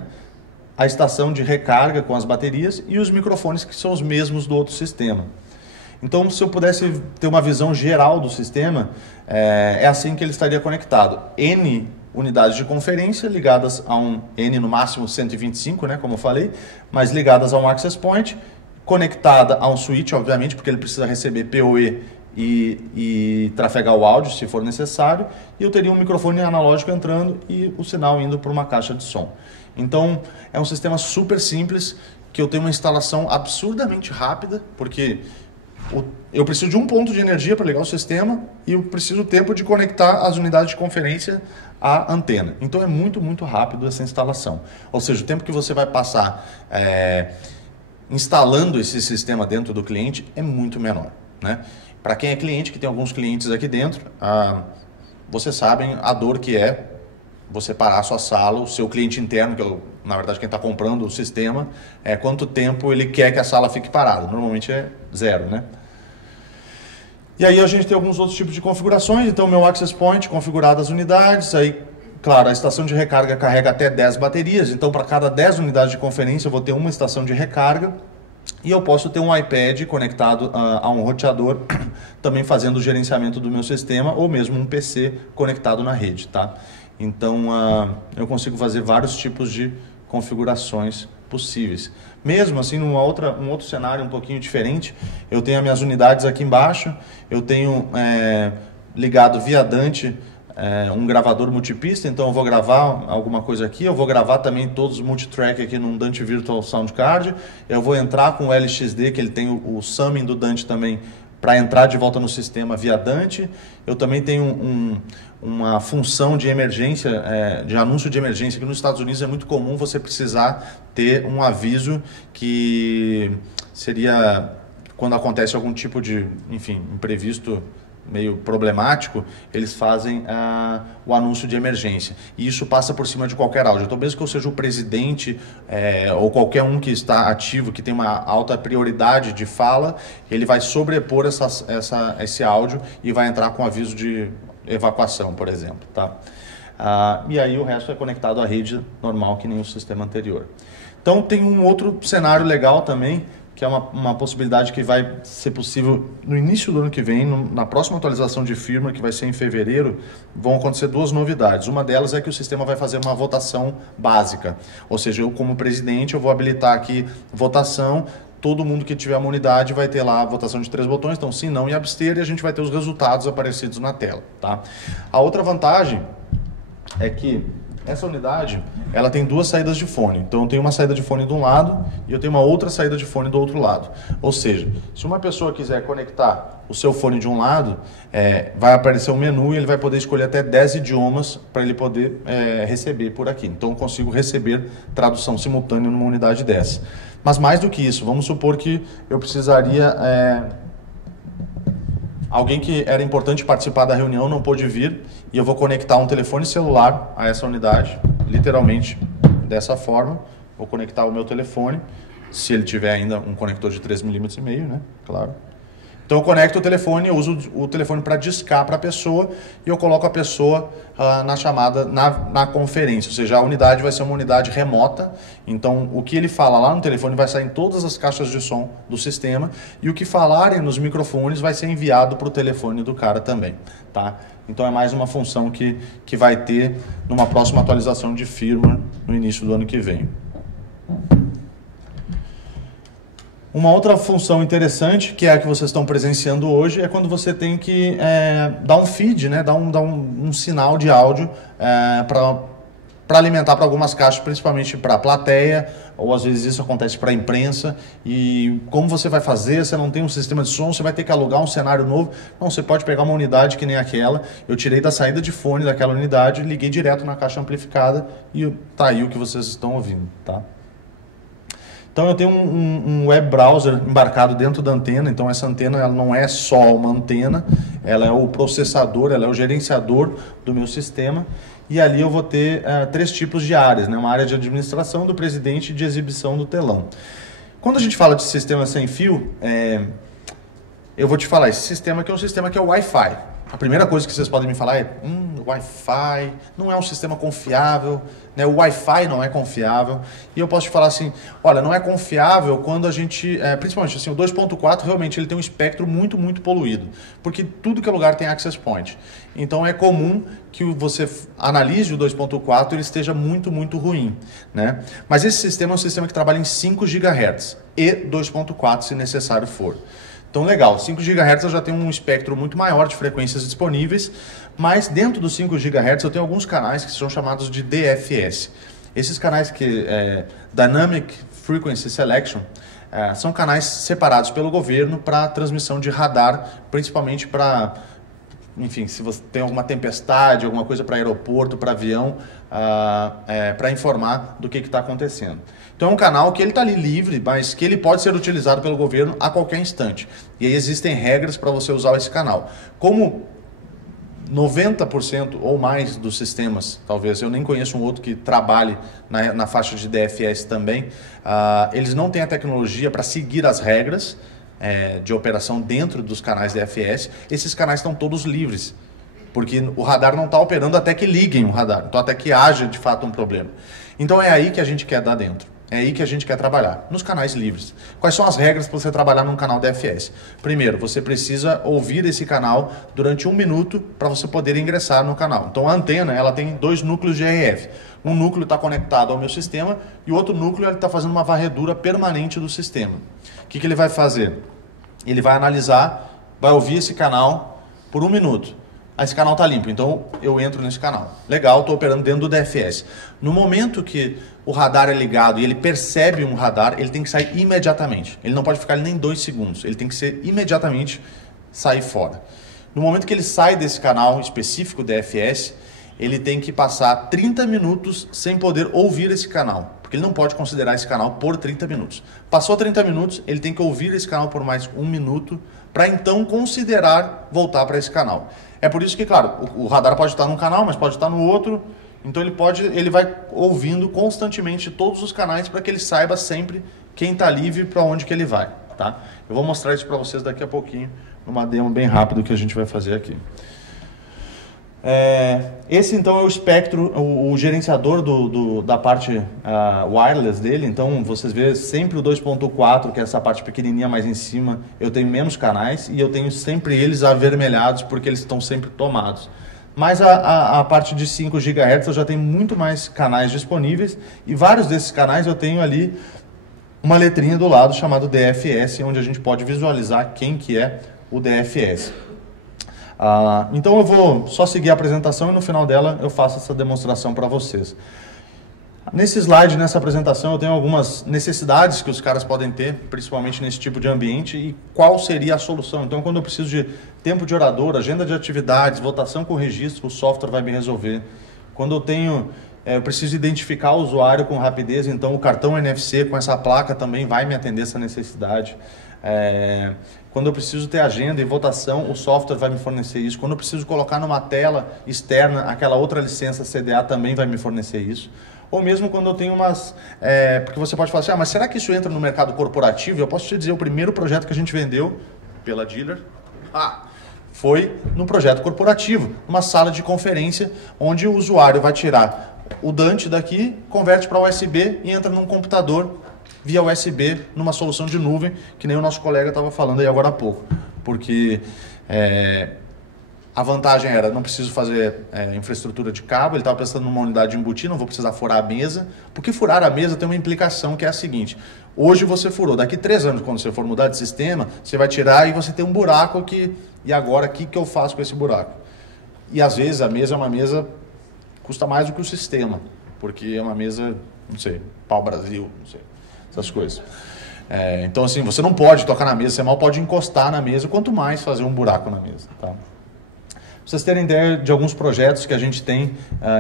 A estação de recarga com as baterias e os microfones, que são os mesmos do outro sistema. Então, se eu pudesse ter uma visão geral do sistema, é assim que ele estaria conectado. N unidades de conferência ligadas a um N, no máximo 125, né, como eu falei, mas ligadas a um access point, conectada a um switch, obviamente, porque ele precisa receber PoE e trafegar o áudio, se for necessário, e eu teria um microfone analógico entrando e o sinal indo para uma caixa de som. Então, é um sistema super simples, que eu tenho uma instalação absurdamente rápida, porque eu preciso de um ponto de energia para ligar o sistema e eu preciso do tempo de conectar as unidades de conferência à antena. Então é muito, muito rápido essa instalação. Ou seja, o tempo que você vai passar instalando esse sistema dentro do cliente é muito menor, né? Para quem é cliente, que tem alguns clientes aqui dentro, vocês sabem a dor que é você parar a sua sala, o seu cliente interno, que é, na verdade, quem está comprando o sistema, quanto tempo ele quer que a sala fique parada. Normalmente é 0, né? E aí a gente tem alguns outros tipos de configurações. Então, meu access point, configurado as unidades. Aí, claro, a estação de recarga carrega até 10 baterias. Então, para cada 10 unidades de conferência, eu vou ter uma estação de recarga. E eu posso ter um iPad conectado a um roteador, também fazendo o gerenciamento do meu sistema, ou mesmo um PC conectado na rede, tá? Então, eu consigo fazer vários tipos de configurações possíveis. Mesmo assim, um outro cenário um pouquinho diferente, eu tenho as minhas unidades aqui embaixo, eu tenho ligado via Dante um gravador multipista, então eu vou gravar alguma coisa aqui, eu vou gravar também todos os multitrack aqui num Dante Virtual Sound Card, eu vou entrar com o LXD, que ele tem o summing do Dante também, para entrar de volta no sistema via Dante. Eu também tenho uma função de emergência, de anúncio de emergência, que nos Estados Unidos é muito comum você precisar ter um aviso que seria quando acontece algum tipo de, enfim, imprevisto meio problemático, eles fazem o anúncio de emergência. E isso passa por cima de qualquer áudio. Então, mesmo que eu seja o presidente ou qualquer um que está ativo, que tem uma alta prioridade de fala, ele vai sobrepor esse áudio e vai entrar com aviso de evacuação, por exemplo. Tá? E aí o resto é conectado à rede normal, que nem o sistema anterior. Então, tem um outro cenário legal também, que é uma possibilidade que vai ser possível no início do ano que vem, na próxima atualização de firmware, que vai ser em fevereiro, vão acontecer duas novidades. Uma delas é que o sistema vai fazer uma votação básica, ou seja, eu como presidente eu vou habilitar aqui votação, todo mundo que tiver uma unidade vai ter lá a votação de 3 botões, então sim, não e abster, e a gente vai ter os resultados aparecidos na tela. Tá? A outra vantagem é que essa unidade, ela tem 2 saídas de fone. Então, eu tenho uma saída de fone de um lado e eu tenho uma outra saída de fone do outro lado. Ou seja, se uma pessoa quiser conectar o seu fone de um lado, vai aparecer um menu e ele vai poder escolher até 10 idiomas para ele poder receber por aqui. Então, eu consigo receber tradução simultânea numa unidade dessa. Mas mais do que isso, vamos supor que eu precisaria... alguém que era importante participar da reunião não pôde vir e eu vou conectar um telefone celular a essa unidade, literalmente dessa forma. Vou conectar o meu telefone, se ele tiver ainda um conector de 3,5 mm, né? Claro. Então eu conecto o telefone, eu uso o telefone para discar para a pessoa e eu coloco a pessoa na chamada, na conferência. Ou seja, a unidade vai ser uma unidade remota, então o que ele fala lá no telefone vai sair em todas as caixas de som do sistema e o que falarem nos microfones vai ser enviado para o telefone do cara também. Tá? Então é mais uma função que vai ter numa próxima atualização de firmware no início do ano que vem. Uma outra função interessante, que é a que vocês estão presenciando hoje, é quando você tem que dar um feed, né? dar um sinal de áudio para alimentar para algumas caixas, principalmente para a plateia, ou às vezes isso acontece para a imprensa. E como você vai fazer? Você não tem um sistema de som, você vai ter que alugar um cenário novo. Não, você pode pegar uma unidade que nem aquela. Eu tirei da saída de fone daquela unidade, liguei direto na caixa amplificada e tá aí o que vocês estão ouvindo, tá? Então eu tenho um web browser embarcado dentro da antena, então essa antena ela não é só uma antena, ela é o processador, ela é o gerenciador do meu sistema, e ali eu vou ter 3 tipos de áreas, né? Uma área de administração do presidente e de exibição do telão. Quando a gente fala de sistema sem fio, eu vou te falar, esse sistema aqui é um sistema que é o Wi-Fi. A primeira coisa que vocês podem me falar é Wi-Fi não é um sistema confiável, né? O Wi-Fi não é confiável. E eu posso te falar assim, olha, não é confiável quando a gente, principalmente assim, o 2.4 realmente ele tem um espectro muito, muito poluído, porque tudo que é lugar tem access point. Então é comum que você analise o 2.4 e ele esteja muito, muito ruim, né? Mas esse sistema é um sistema que trabalha em 5 GHz e 2.4 se necessário for. Então, legal, 5 GHz eu já tenho um espectro muito maior de frequências disponíveis, mas dentro dos 5 GHz eu tenho alguns canais que são chamados de DFS. Esses canais que Dynamic Frequency Selection, são canais separados pelo governo para transmissão de radar, principalmente para, enfim, se você tem alguma tempestade, alguma coisa para aeroporto, para avião, para informar do que está acontecendo. Então é um canal que ele está ali livre, mas que ele pode ser utilizado pelo governo a qualquer instante. E aí existem regras para você usar esse canal. Como 90% ou mais dos sistemas, talvez, eu nem conheço um outro que trabalhe na faixa de DFS também, eles não têm a tecnologia para seguir as regras de operação dentro dos canais DFS. Esses canais estão todos livres, porque o radar não está operando até que liguem o radar, então até que haja de fato um problema. Então é aí que a gente quer dar dentro. É aí que a gente quer trabalhar, nos canais livres. Quais são as regras para você trabalhar num canal DFS? Primeiro, você precisa ouvir esse canal durante 1 minuto para você poder ingressar no canal. Então a antena ela tem 2 núcleos de RF. Um núcleo está conectado ao meu sistema e o outro núcleo está fazendo uma varredura permanente do sistema. O que ele vai fazer? Ele vai analisar, vai ouvir esse canal por 1 minuto. Esse canal está limpo, então eu entro nesse canal. Legal, estou operando dentro do DFS. No momento que o radar é ligado e ele percebe um radar, ele tem que sair imediatamente. Ele não pode ficar nem 2 segundos, ele tem que ser imediatamente sair fora. No momento que ele sai desse canal específico DFS, ele tem que passar 30 minutos sem poder ouvir esse canal, porque ele não pode considerar esse canal por 30 minutos. Passou 30 minutos, ele tem que ouvir esse canal por mais 1 minuto, para então considerar voltar para esse canal. É por isso que, claro, o radar pode estar num canal, mas pode estar no outro. Então ele vai ouvindo constantemente todos os canais para que ele saiba sempre quem está livre para onde que ele vai, tá? Eu vou mostrar isso para vocês daqui a pouquinho, numa demo bem rápido que a gente vai fazer aqui. Esse então é o espectro, o gerenciador da parte wireless dele. Então vocês veem sempre o 2.4, que é essa parte pequenininha mais em cima, eu tenho menos canais e eu tenho sempre eles avermelhados porque eles estão sempre tomados. Mas a parte de 5 GHz eu já tenho muito mais canais disponíveis e vários desses canais eu tenho ali uma letrinha do lado chamado DFS, onde a gente pode visualizar quem que é o DFS. Então eu vou só seguir a apresentação e no final dela eu faço essa demonstração para vocês. Nesse slide, nessa apresentação, eu tenho algumas necessidades que os caras podem ter, principalmente nesse tipo de ambiente, e qual seria a solução. Então, quando eu preciso de tempo de orador, agenda de atividades, votação com registro, o software vai me resolver. Quando eu preciso identificar o usuário com rapidez, então o cartão NFC com essa placa também vai me atender essa necessidade. Quando eu preciso ter agenda e votação, o software vai me fornecer isso. Quando eu preciso colocar numa tela externa, aquela outra licença CDA também vai me fornecer isso. Ou mesmo quando eu tenho umas... porque você pode falar assim, mas será que isso entra no mercado corporativo? Eu posso te dizer, o primeiro projeto que a gente vendeu pela dealer foi no projeto corporativo, uma sala de conferência onde o usuário vai tirar o Dante daqui, converte para USB e entra num computador via USB numa solução de nuvem, que nem o nosso colega estava falando aí agora há pouco. Porque a vantagem era, não preciso fazer infraestrutura de cabo, ele estava pensando numa unidade embutida, não vou precisar furar a mesa, porque furar a mesa tem uma implicação que é a seguinte: hoje você furou, daqui 3 anos, quando você for mudar de sistema, você vai tirar e você tem um buraco aqui, e agora o que eu faço com esse buraco? E às vezes a mesa é uma mesa, custa mais do que o sistema, porque é uma mesa, não sei, pau-brasil, não sei, essas coisas. Então assim, você não pode tocar na mesa, você mal pode encostar na mesa, quanto mais fazer um buraco na mesa, tá? Pra vocês terem ideia de alguns projetos que a gente tem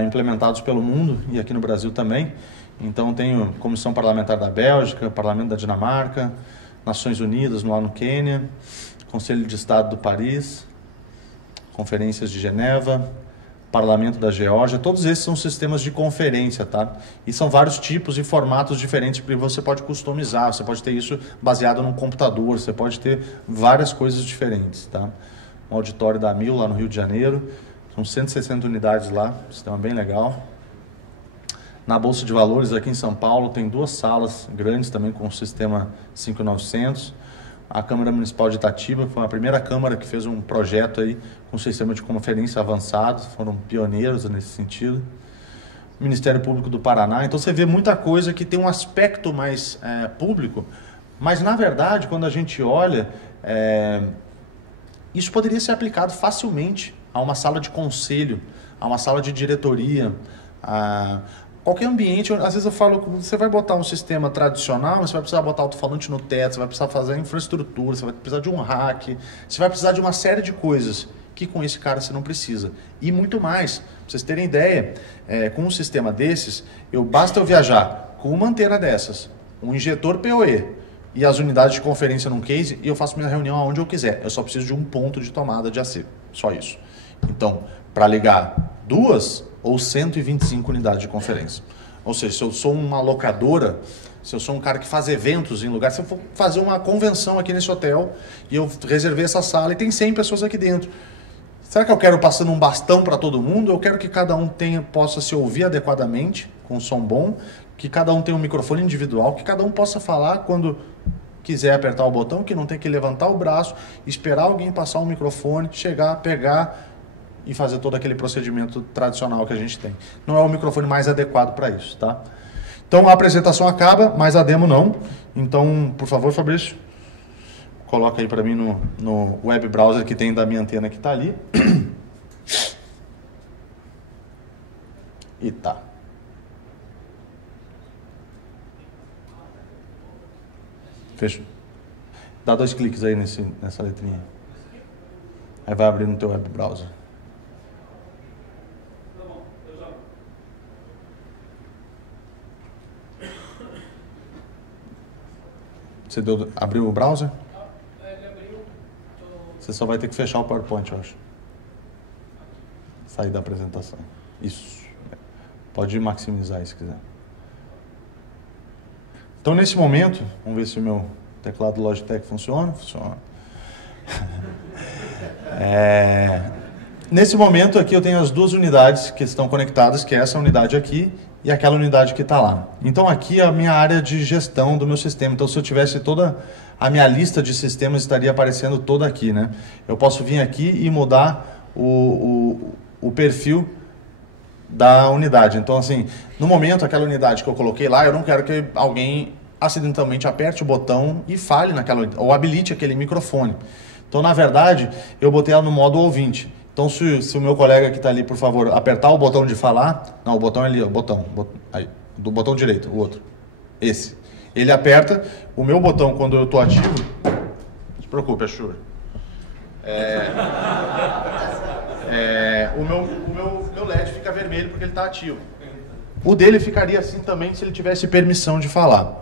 implementados pelo mundo e aqui no Brasil também. Então, tenho Comissão Parlamentar da Bélgica, Parlamento da Dinamarca, Nações Unidas lá no Quênia, Conselho de Estado do Paris, Conferências de Geneva, Parlamento da Geórgia. Todos esses são sistemas de conferência, tá? E são vários tipos e formatos diferentes que você pode customizar. Você pode ter isso baseado num computador, você pode ter várias coisas diferentes, tá? Um auditório da Mil, lá no Rio de Janeiro. São 160 unidades lá, sistema bem legal. Na Bolsa de Valores, aqui em São Paulo, tem 2 salas grandes também com o sistema 5900. A Câmara Municipal de Itatiba foi a primeira Câmara que fez um projeto aí com sistema de conferência avançado, foram pioneiros nesse sentido. O Ministério Público do Paraná. Então você vê muita coisa que tem um aspecto mais público, mas na verdade, quando a gente olha... isso poderia ser aplicado facilmente a uma sala de conselho, a uma sala de diretoria, qualquer ambiente, às vezes eu falo, você vai botar um sistema tradicional, mas você vai precisar botar alto-falante no teto, você vai precisar fazer infraestrutura, você vai precisar de um rack, você vai precisar de uma série de coisas que com esse cara você não precisa. E muito mais. Pra vocês terem ideia, com um sistema desses, basta eu viajar com uma antena dessas, um injetor PoE e as unidades de conferência num case, e eu faço minha reunião aonde eu quiser. Eu só preciso de um ponto de tomada de AC. Só isso. Então, para ligar 2 ou 125 unidades de conferência. Ou seja, se eu sou uma locadora, se eu sou um cara que faz eventos em lugar, se eu for fazer uma convenção aqui nesse hotel e eu reservei essa sala e tem 100 pessoas aqui dentro. Será que eu quero passando um bastão para todo mundo? Eu quero que cada um possa se ouvir adequadamente, com som bom, que cada um tenha um microfone individual, que cada um possa falar quando quiser apertar o botão, que não tem que levantar o braço, esperar alguém passar um microfone, chegar, pegar e fazer todo aquele procedimento tradicional que a gente tem. Não é o microfone mais adequado para isso, tá? Então a apresentação acaba, mas a demo não. Então, por favor, Fabrício, coloca aí para mim no web browser que tem da minha antena que está ali. E tá. Fechou. Dá 2 cliques aí nessa letrinha. Aí vai abrir no teu web browser. Você abriu o browser? Ele abriu. Você só vai ter que fechar o PowerPoint, eu acho. Sair da apresentação. Isso. Pode maximizar aí se quiser. Então, nesse momento, vamos ver se o meu teclado Logitech funciona. Funciona. Nesse momento aqui eu tenho as 2 unidades que estão conectadas, que é essa unidade aqui e aquela unidade que está lá. Então aqui é a minha área de gestão do meu sistema. Então se eu tivesse toda a minha lista de sistemas, estaria aparecendo toda aqui, né? Eu posso vir aqui e mudar o perfil da unidade. Então assim, no momento aquela unidade que eu coloquei lá, eu não quero que alguém acidentalmente aperte o botão e fale naquela, ou habilite aquele microfone. Então na verdade, eu botei ela no modo ouvinte. Então, se o meu colega que está ali, por favor, apertar o botão de falar... Não, o botão é ali, o botão. Aí, do botão direito, o outro. Esse. Ele aperta. O meu botão, quando eu estou ativo... Não se preocupe, é Shure. O meu LED fica vermelho porque ele está ativo. O dele ficaria assim também se ele tivesse permissão de falar.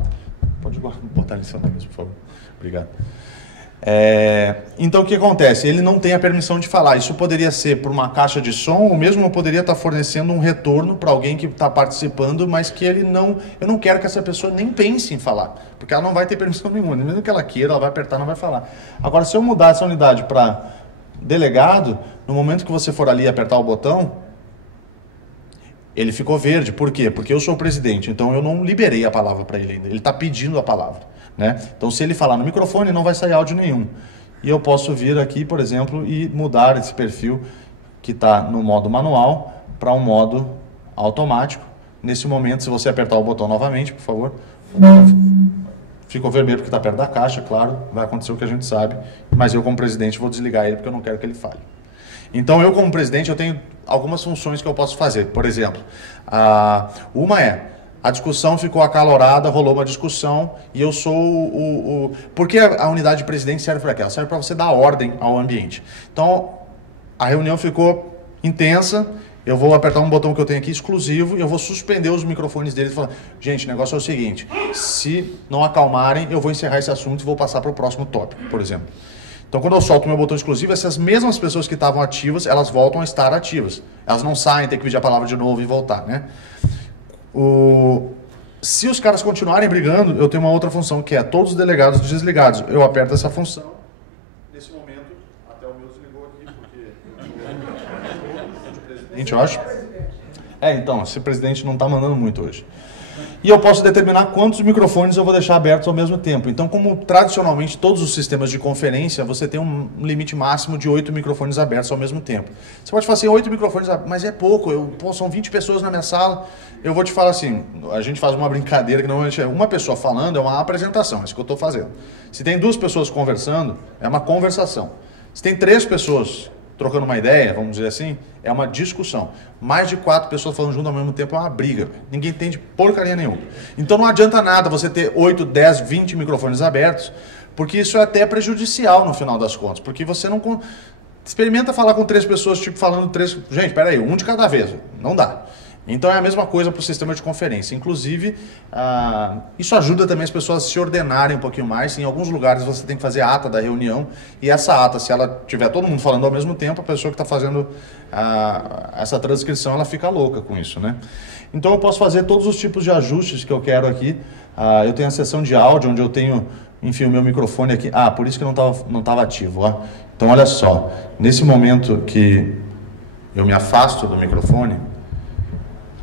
Pode botar ali em cima da mesa, por favor. Obrigado. Então o que acontece? Ele não tem a permissão de falar. Isso poderia ser por uma caixa de som, ou mesmo eu poderia estar fornecendo um retorno para alguém que está participando, mas que ele não... Eu não quero que essa pessoa nem pense em falar, porque ela não vai ter permissão nenhuma. Mesmo que ela queira, ela vai apertar, não vai falar. Agora, se eu mudar essa unidade para delegado, no momento que você for ali apertar o botão, ele ficou verde. Por quê? Porque eu sou o presidente, então eu não liberei a palavra para ele ainda. Ele está pedindo a palavra. Né? Então, se ele falar no microfone, não vai sair áudio nenhum. E eu posso vir aqui, por exemplo, e mudar esse perfil que está no modo manual para um modo automático. Nesse momento, se você apertar o botão novamente, por favor, ficou vermelho porque está perto da caixa, claro, vai acontecer o que a gente sabe, mas eu, como presidente, vou desligar ele porque eu não quero que ele fale. Então, eu, como presidente, eu tenho algumas funções que eu posso fazer. Por exemplo, uma a discussão ficou acalorada, rolou uma discussão e eu sou Por que a unidade de presidente serve para quê? Ela serve para você dar ordem ao ambiente. Então, a reunião ficou intensa, eu vou apertar um botão que eu tenho aqui exclusivo e eu vou suspender os microfones deles e falar: gente, o negócio é o seguinte, se não acalmarem, eu vou encerrar esse assunto e vou passar para o próximo tópico, por exemplo. Então, quando eu solto o meu botão exclusivo, essas mesmas pessoas que estavam ativas, elas voltam a estar ativas. Elas não saem, tem que pedir a palavra de novo e voltar, né? Se os caras continuarem brigando, eu tenho uma outra função, que é todos os delegados desligados. Eu aperto essa função. Nesse momento, até o meu desligou aqui, porque eu sou presidente, eu acho. Então, esse presidente não está mandando muito hoje. E eu posso determinar quantos microfones eu vou deixar abertos ao mesmo tempo. Então, como tradicionalmente todos os sistemas de conferência, você tem um limite máximo de 8 microfones abertos ao mesmo tempo. Você pode fazer 8 microfones, mas é pouco, são 20 pessoas na minha sala. Eu vou te falar assim, a gente faz uma brincadeira que normalmente é uma pessoa falando, é uma apresentação, é isso que eu estou fazendo. Se tem 2 pessoas conversando, é uma conversação. Se tem 3 pessoas trocando uma ideia, vamos dizer assim, é uma discussão. Mais de 4 pessoas falando junto ao mesmo tempo é uma briga. Ninguém entende porcaria nenhuma. Então não adianta nada você ter 8, 10, 20 microfones abertos, porque isso é até prejudicial no final das contas, porque você não... Experimenta falar com 3 pessoas, tipo falando 3... Gente, peraí, um de cada vez. Não dá. Então é a mesma coisa para o sistema de conferência. Inclusive, isso ajuda também as pessoas a se ordenarem um pouquinho mais. Em alguns lugares você tem que fazer ata da reunião, e essa ata, se ela tiver todo mundo falando ao mesmo tempo, a pessoa que está fazendo essa transcrição, ela fica louca com isso, né? Então eu posso fazer todos os tipos de ajustes que eu quero aqui. Eu tenho a seção de áudio, onde eu tenho, enfim, o meu microfone aqui. Por isso que não tava ativo, ó. Então olha só, nesse momento que eu me afasto do microfone,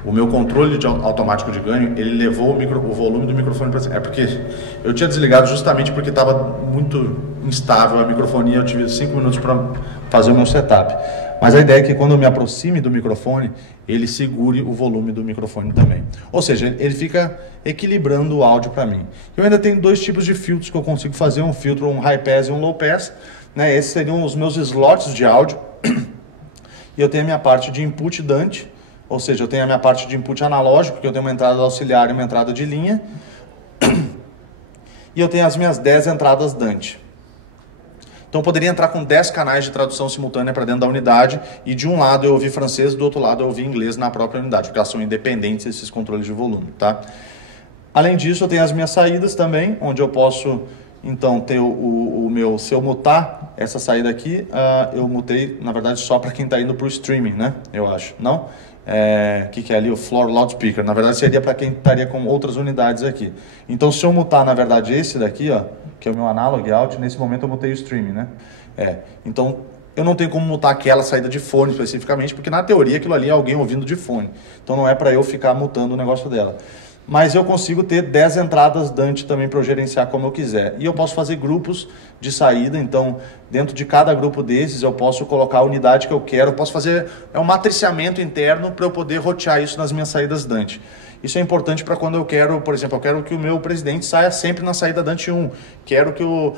o meu controle automático de ganho, ele levou o volume do microfone para cima. É porque eu tinha desligado justamente porque estava muito instável a microfonia, eu tive 5 minutos para fazer o meu setup. Mas a ideia é que quando eu me aproxime do microfone, ele segure o volume do microfone também. Ou seja, ele fica equilibrando o áudio para mim. Eu ainda tenho 2 tipos de filtros que eu consigo fazer, um filtro, um high pass e um low pass. Né? Esses seriam os meus slots de áudio. E eu tenho a minha parte de input DANT, ou seja, eu tenho a minha parte de input analógico, que eu tenho uma entrada auxiliar e uma entrada de linha. E eu tenho as minhas 10 entradas DANT. Então eu poderia entrar com 10 canais de tradução simultânea para dentro da unidade, e de um lado eu ouvir francês, do outro lado eu ouvir inglês na própria unidade, porque elas são independentes, esses controles de volume, tá? Além disso, eu tenho as minhas saídas também, onde eu posso, então, ter o meu... Se eu mutar essa saída aqui, eu mutei, na verdade, só para quem está indo para o streaming, né? Eu acho, não? Que é ali o floor loudspeaker, na verdade seria para quem estaria com outras unidades aqui. Então se eu mutar, na verdade, esse daqui, ó, que é o meu analog out, nesse momento eu mutei o streaming, né? Então eu não tenho como mutar aquela saída de fone especificamente, porque na teoria aquilo ali é alguém ouvindo de fone, então não é para eu ficar mutando o negócio dela. Mas eu consigo ter 10 entradas DANT também para eu gerenciar como eu quiser. E eu posso fazer grupos de saída, então dentro de cada grupo desses eu posso colocar a unidade que eu quero, eu posso fazer um matriciamento interno para eu poder rotear isso nas minhas saídas DANT. Isso é importante para quando eu quero, por exemplo, eu quero que o meu presidente saia sempre na saída DANT 1, quero que o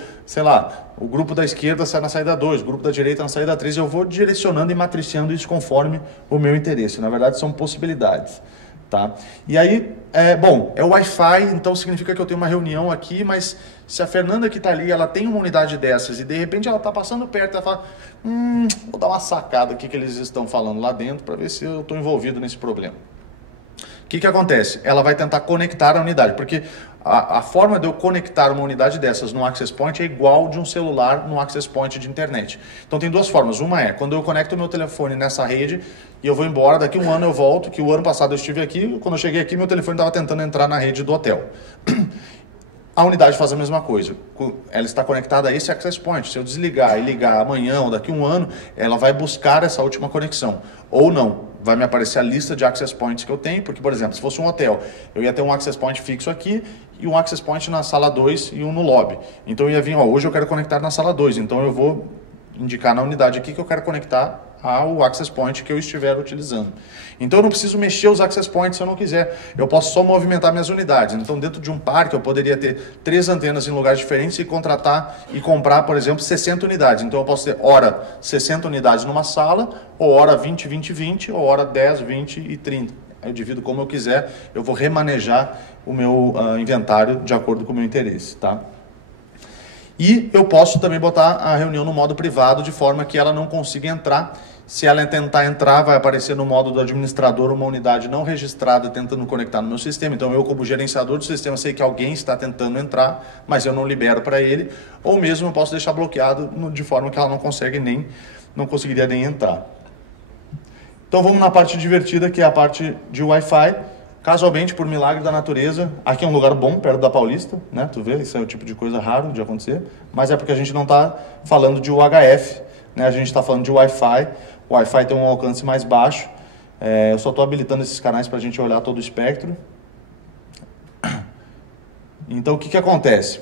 grupo da esquerda saia na saída 2, o grupo da direita na saída 3, eu vou direcionando e matriciando isso conforme o meu interesse. Na verdade são possibilidades. Tá? E aí, é o Wi-Fi, então significa que eu tenho uma reunião aqui, mas se a Fernanda que está ali, ela tem uma unidade dessas e de repente ela está passando perto, ela fala, vou dar uma sacada aqui que eles estão falando lá dentro para ver se eu estou envolvido nesse problema. O que acontece? Ela vai tentar conectar a unidade, porque a forma de eu conectar uma unidade dessas no Access Point é igual de um celular no Access Point de internet. Então tem 2 formas. Uma é, quando eu conecto o meu telefone nessa rede e eu vou embora, daqui 1 ano eu volto, que o ano passado eu estive aqui, quando eu cheguei aqui meu telefone estava tentando entrar na rede do hotel. A unidade faz a mesma coisa, ela está conectada a esse Access Point. Se eu desligar e ligar amanhã ou daqui 1 ano, ela vai buscar essa última conexão. Ou não, vai me aparecer a lista de Access Points que eu tenho, porque, por exemplo, se fosse um hotel, eu ia ter um Access Point fixo aqui e um Access Point na sala 2 e um no lobby. Então eu ia vir, hoje eu quero conectar na sala 2, então eu vou indicar na unidade aqui que eu quero conectar ao Access Point que eu estiver utilizando. Então eu não preciso mexer os Access Points se eu não quiser, eu posso só movimentar minhas unidades. Então dentro de um parque eu poderia ter 3 antenas em lugares diferentes e contratar e comprar, por exemplo, 60 unidades. Então eu posso ter hora 60 unidades numa sala, ou hora 20, 20, 20, ou hora 10, 20 e 30. Eu divido como eu quiser, eu vou remanejar o meu inventário de acordo com o meu interesse, tá? E eu posso também botar a reunião no modo privado, de forma que ela não consiga entrar. Se ela tentar entrar, vai aparecer no modo do administrador uma unidade não registrada tentando conectar no meu sistema. Então eu, como gerenciador do sistema, sei que alguém está tentando entrar, mas eu não libero para ele. Ou mesmo eu posso deixar bloqueado de forma que ela não conseguiria nem entrar. Então vamos na parte divertida, que é a parte de Wi-Fi. Casualmente, por milagre da natureza, aqui é um lugar bom, perto da Paulista, né? Tu vê, isso é o tipo de coisa raro de acontecer, mas é porque a gente não está falando de UHF, né? A gente está falando de Wi-Fi. O Wi-Fi tem um alcance mais baixo. Eu só estou habilitando esses canais para a gente olhar todo o espectro. Então, o que acontece?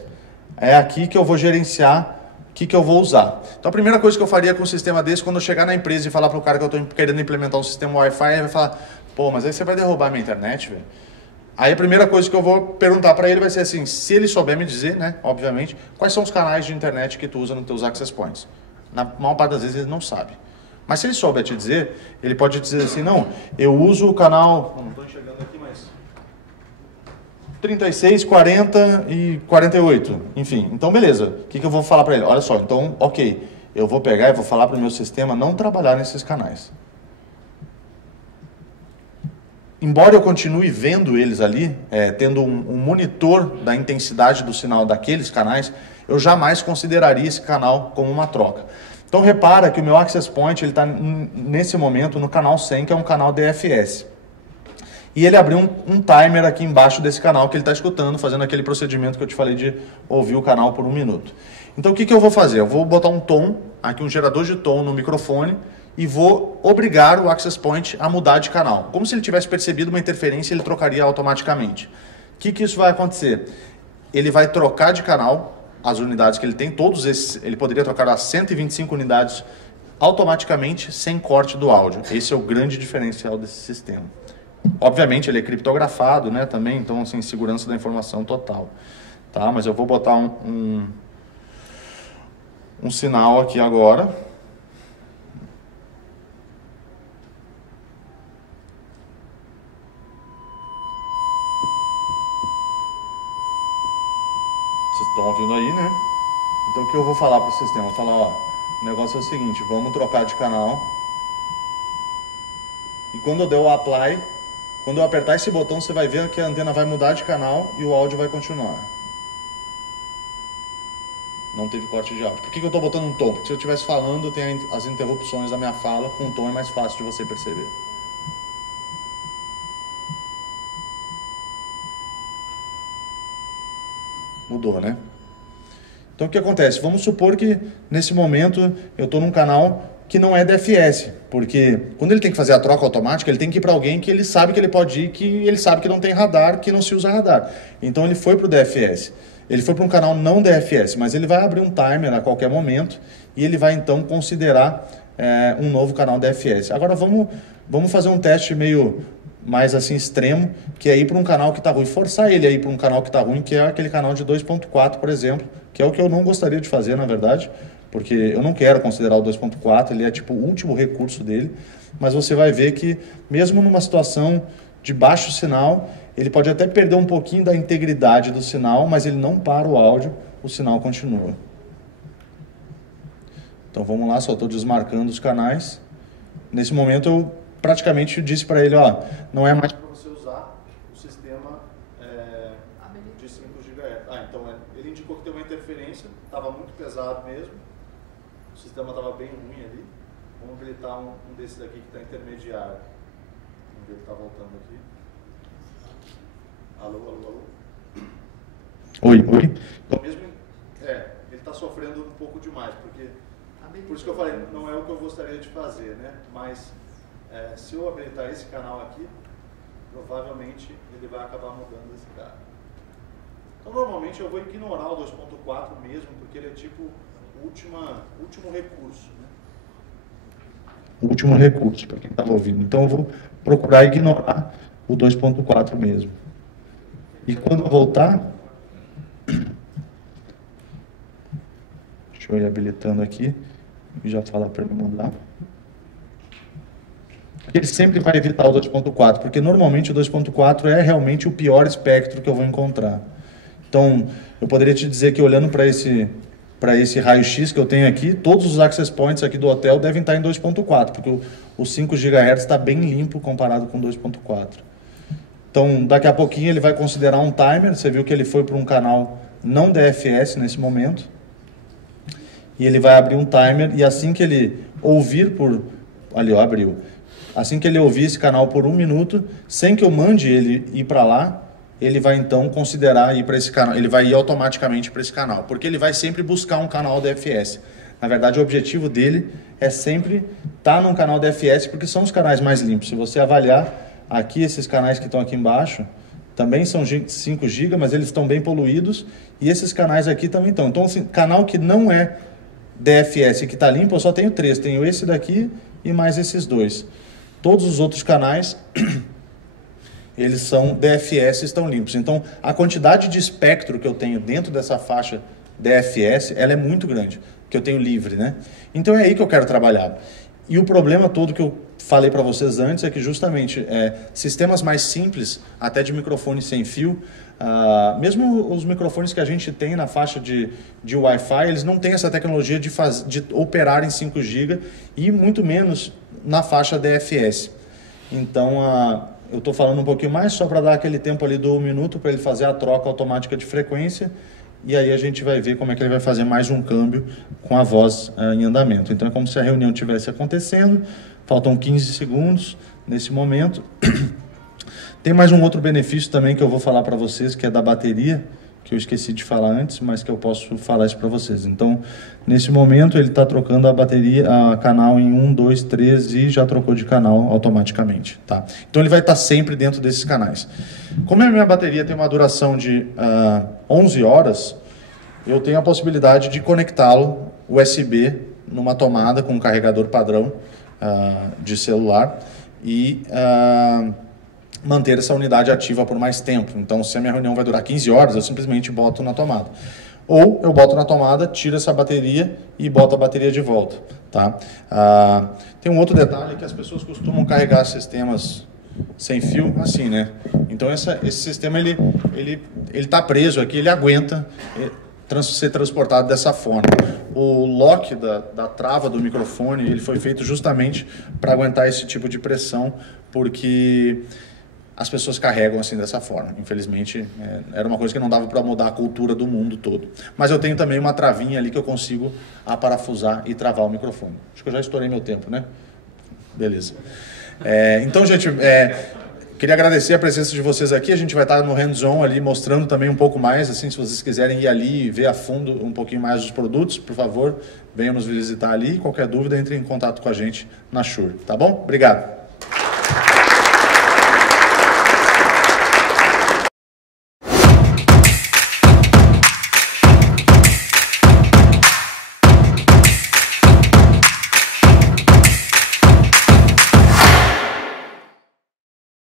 É aqui que eu vou gerenciar o que eu vou usar. Então, a primeira coisa que eu faria com um sistema desse, quando eu chegar na empresa e falar para o cara que eu estou querendo implementar um sistema Wi-Fi, ele vai falar, pô, mas aí você vai derrubar a minha internet, velho. Aí a primeira coisa que eu vou perguntar para ele vai ser assim, se ele souber me dizer, né, obviamente, quais são os canais de internet que tu usa nos teus access points. Na maior parte das vezes ele não sabe. Mas se ele souber te dizer, ele pode dizer assim, não, eu uso o canal... Não estou enxergando aqui, mas... 36, 40 e 48, enfim. Então, beleza. O que eu vou falar para ele? Olha só, então, ok, eu vou pegar e vou falar para o meu sistema não trabalhar nesses canais. Embora eu continue vendo eles ali, tendo um monitor da intensidade do sinal daqueles canais, eu jamais consideraria esse canal como uma troca. Então, repara que o meu Access Point está, nesse momento, no canal 100, que é um canal DFS. E ele abriu um timer aqui embaixo desse canal que ele está escutando, fazendo aquele procedimento que eu te falei de ouvir o canal por 1 minuto. Então, o que eu vou fazer? Eu vou botar um tom, aqui um gerador de tom no microfone, e vou obrigar o Access Point a mudar de canal. Como se ele tivesse percebido uma interferência, ele trocaria automaticamente. O que isso vai acontecer? Ele vai trocar de canal as unidades que ele tem, todos esses, ele poderia trocar as 125 unidades automaticamente, sem corte do áudio. Esse é o grande diferencial desse sistema. Obviamente ele é criptografado, né, também, então assim, segurança da informação total. Tá? Mas eu vou botar um sinal aqui agora. Vocês estão ouvindo aí, né? Então o que eu vou falar para o sistema? Vou falar, ó, o negócio é o seguinte, vamos trocar de canal. E quando eu der o apply, quando eu apertar esse botão, você vai ver que a antena vai mudar de canal e o áudio vai continuar. Não teve corte de áudio. Por que eu estou botando um tom? Porque se eu estivesse falando, tem as interrupções da minha fala, com um tom é mais fácil de você perceber. Mudou, né? Então o que acontece? Vamos supor que nesse momento eu estou num canal que não é DFS, porque quando ele tem que fazer a troca automática, ele tem que ir para alguém que ele sabe que ele pode ir, que ele sabe que não tem radar, que não se usa radar. Então ele foi para o DFS. Ele foi para um canal não DFS, mas ele vai abrir um timer a qualquer momento e ele vai então considerar um novo canal DFS. Agora vamos fazer um teste meio mais assim extremo, que é ir para um canal que está ruim, forçar ele a ir para um canal que está ruim, que é aquele canal de 2.4, por exemplo, que é o que eu não gostaria de fazer, na verdade, porque eu não quero considerar o 2.4, ele é tipo o último recurso dele, mas você vai ver que mesmo numa situação de baixo sinal, ele pode até perder um pouquinho da integridade do sinal, mas ele não para o áudio, o sinal continua. Então vamos lá, só estou desmarcando os canais. Nesse momento eu praticamente disse para ele, ó, não é mais para você usar o sistema de 5 GHz. Então ele indicou que tem uma interferência, estava muito pesado mesmo, o sistema estava bem ruim ali. Vamos habilitar um desses aqui que está intermediário. Vamos ver, ele está voltando aqui. Alô, alô, alô. Oi, oi. Então mesmo, ele está sofrendo um pouco demais, porque, por isso que eu falei, não é o que eu gostaria de fazer, né? Mas se eu habilitar esse canal aqui, provavelmente ele vai acabar mudando esse cara. Então normalmente eu vou ignorar o 2.4 mesmo, porque ele é tipo o último recurso, né? O último recurso, para quem estava ouvindo. Então eu vou procurar ignorar o 2.4 mesmo. E quando eu voltar, deixa eu ir habilitando aqui e já falar para ele mudar. Ele sempre vai evitar o 2.4, porque normalmente o 2.4 é realmente o pior espectro que eu vou encontrar. Então, eu poderia te dizer que olhando para esse raio-x que eu tenho aqui, todos os access points aqui do hotel devem estar em 2.4, porque o 5 GHz está bem limpo comparado com 2.4. Então, daqui a pouquinho ele vai considerar um timer. Você viu que ele foi para um canal não DFS nesse momento. E ele vai abrir um timer. E assim que ele ouvir por... Ali, ó, abriu. Assim que ele ouvir esse canal por 1 minuto, sem que eu mande ele ir para lá, ele vai então considerar ir para esse canal. Ele vai ir automaticamente para esse canal. Porque ele vai sempre buscar um canal DFS. Na verdade, o objetivo dele é sempre estar num canal DFS, porque são os canais mais limpos. Se você avaliar... Aqui, esses canais que estão aqui embaixo, também são 5 GB, mas eles estão bem poluídos. E esses canais aqui também estão. Então, assim, canal que não é DFS e que está limpo, eu só tenho 3. Tenho esse daqui e mais esses 2. Todos os outros canais, eles são DFS e estão limpos. Então, a quantidade de espectro que eu tenho dentro dessa faixa DFS, ela é muito grande, que eu tenho livre, né? Então, é aí que eu quero trabalhar. E o problema todo que eu falei para vocês antes é que justamente sistemas mais simples, até de microfone sem fio, mesmo os microfones que a gente tem na faixa de Wi-Fi, eles não têm essa tecnologia de operar em 5 GB e muito menos na faixa DFS. Então, eu estou falando um pouquinho mais só para dar aquele tempo ali do 1 minuto para ele fazer a troca automática de frequência. E aí a gente vai ver como é que ele vai fazer mais um câmbio com a voz em andamento. Então é como se a reunião estivesse acontecendo, faltam 15 segundos nesse momento. Tem mais um outro benefício também que eu vou falar para vocês, que é da bateria, que eu esqueci de falar antes, mas que eu posso falar isso para vocês. Então, nesse momento ele está trocando a bateria, a canal em 1, 2, 3 e já trocou de canal automaticamente. Tá? Então ele vai estar sempre dentro desses canais. Como a minha bateria tem uma duração de 11 horas, eu tenho a possibilidade de conectá-lo USB numa tomada com um carregador padrão de celular e manter essa unidade ativa por mais tempo. Então, se a minha reunião vai durar 15 horas, eu simplesmente boto na tomada. Ou eu boto na tomada, tiro essa bateria e boto a bateria de volta. Tá? Tem um outro detalhe que as pessoas costumam carregar sistemas sem fio assim, né? Então, esse sistema ele está preso aqui, ele aguenta ser transportado dessa forma. O lock da trava do microfone ele foi feito justamente para aguentar esse tipo de pressão, porque as pessoas carregam assim dessa forma. Infelizmente, era uma coisa que não dava para mudar a cultura do mundo todo. Mas eu tenho também uma travinha ali que eu consigo aparafusar e travar o microfone. Acho que eu já estourei meu tempo, né? Beleza. Então, gente, queria agradecer a presença de vocês aqui. A gente vai estar no hands-on ali mostrando também um pouco mais. Assim, se vocês quiserem ir ali e ver a fundo um pouquinho mais dos produtos, por favor, venham nos visitar ali. Qualquer dúvida, entre em contato com a gente na Shure. Tá bom? Obrigado.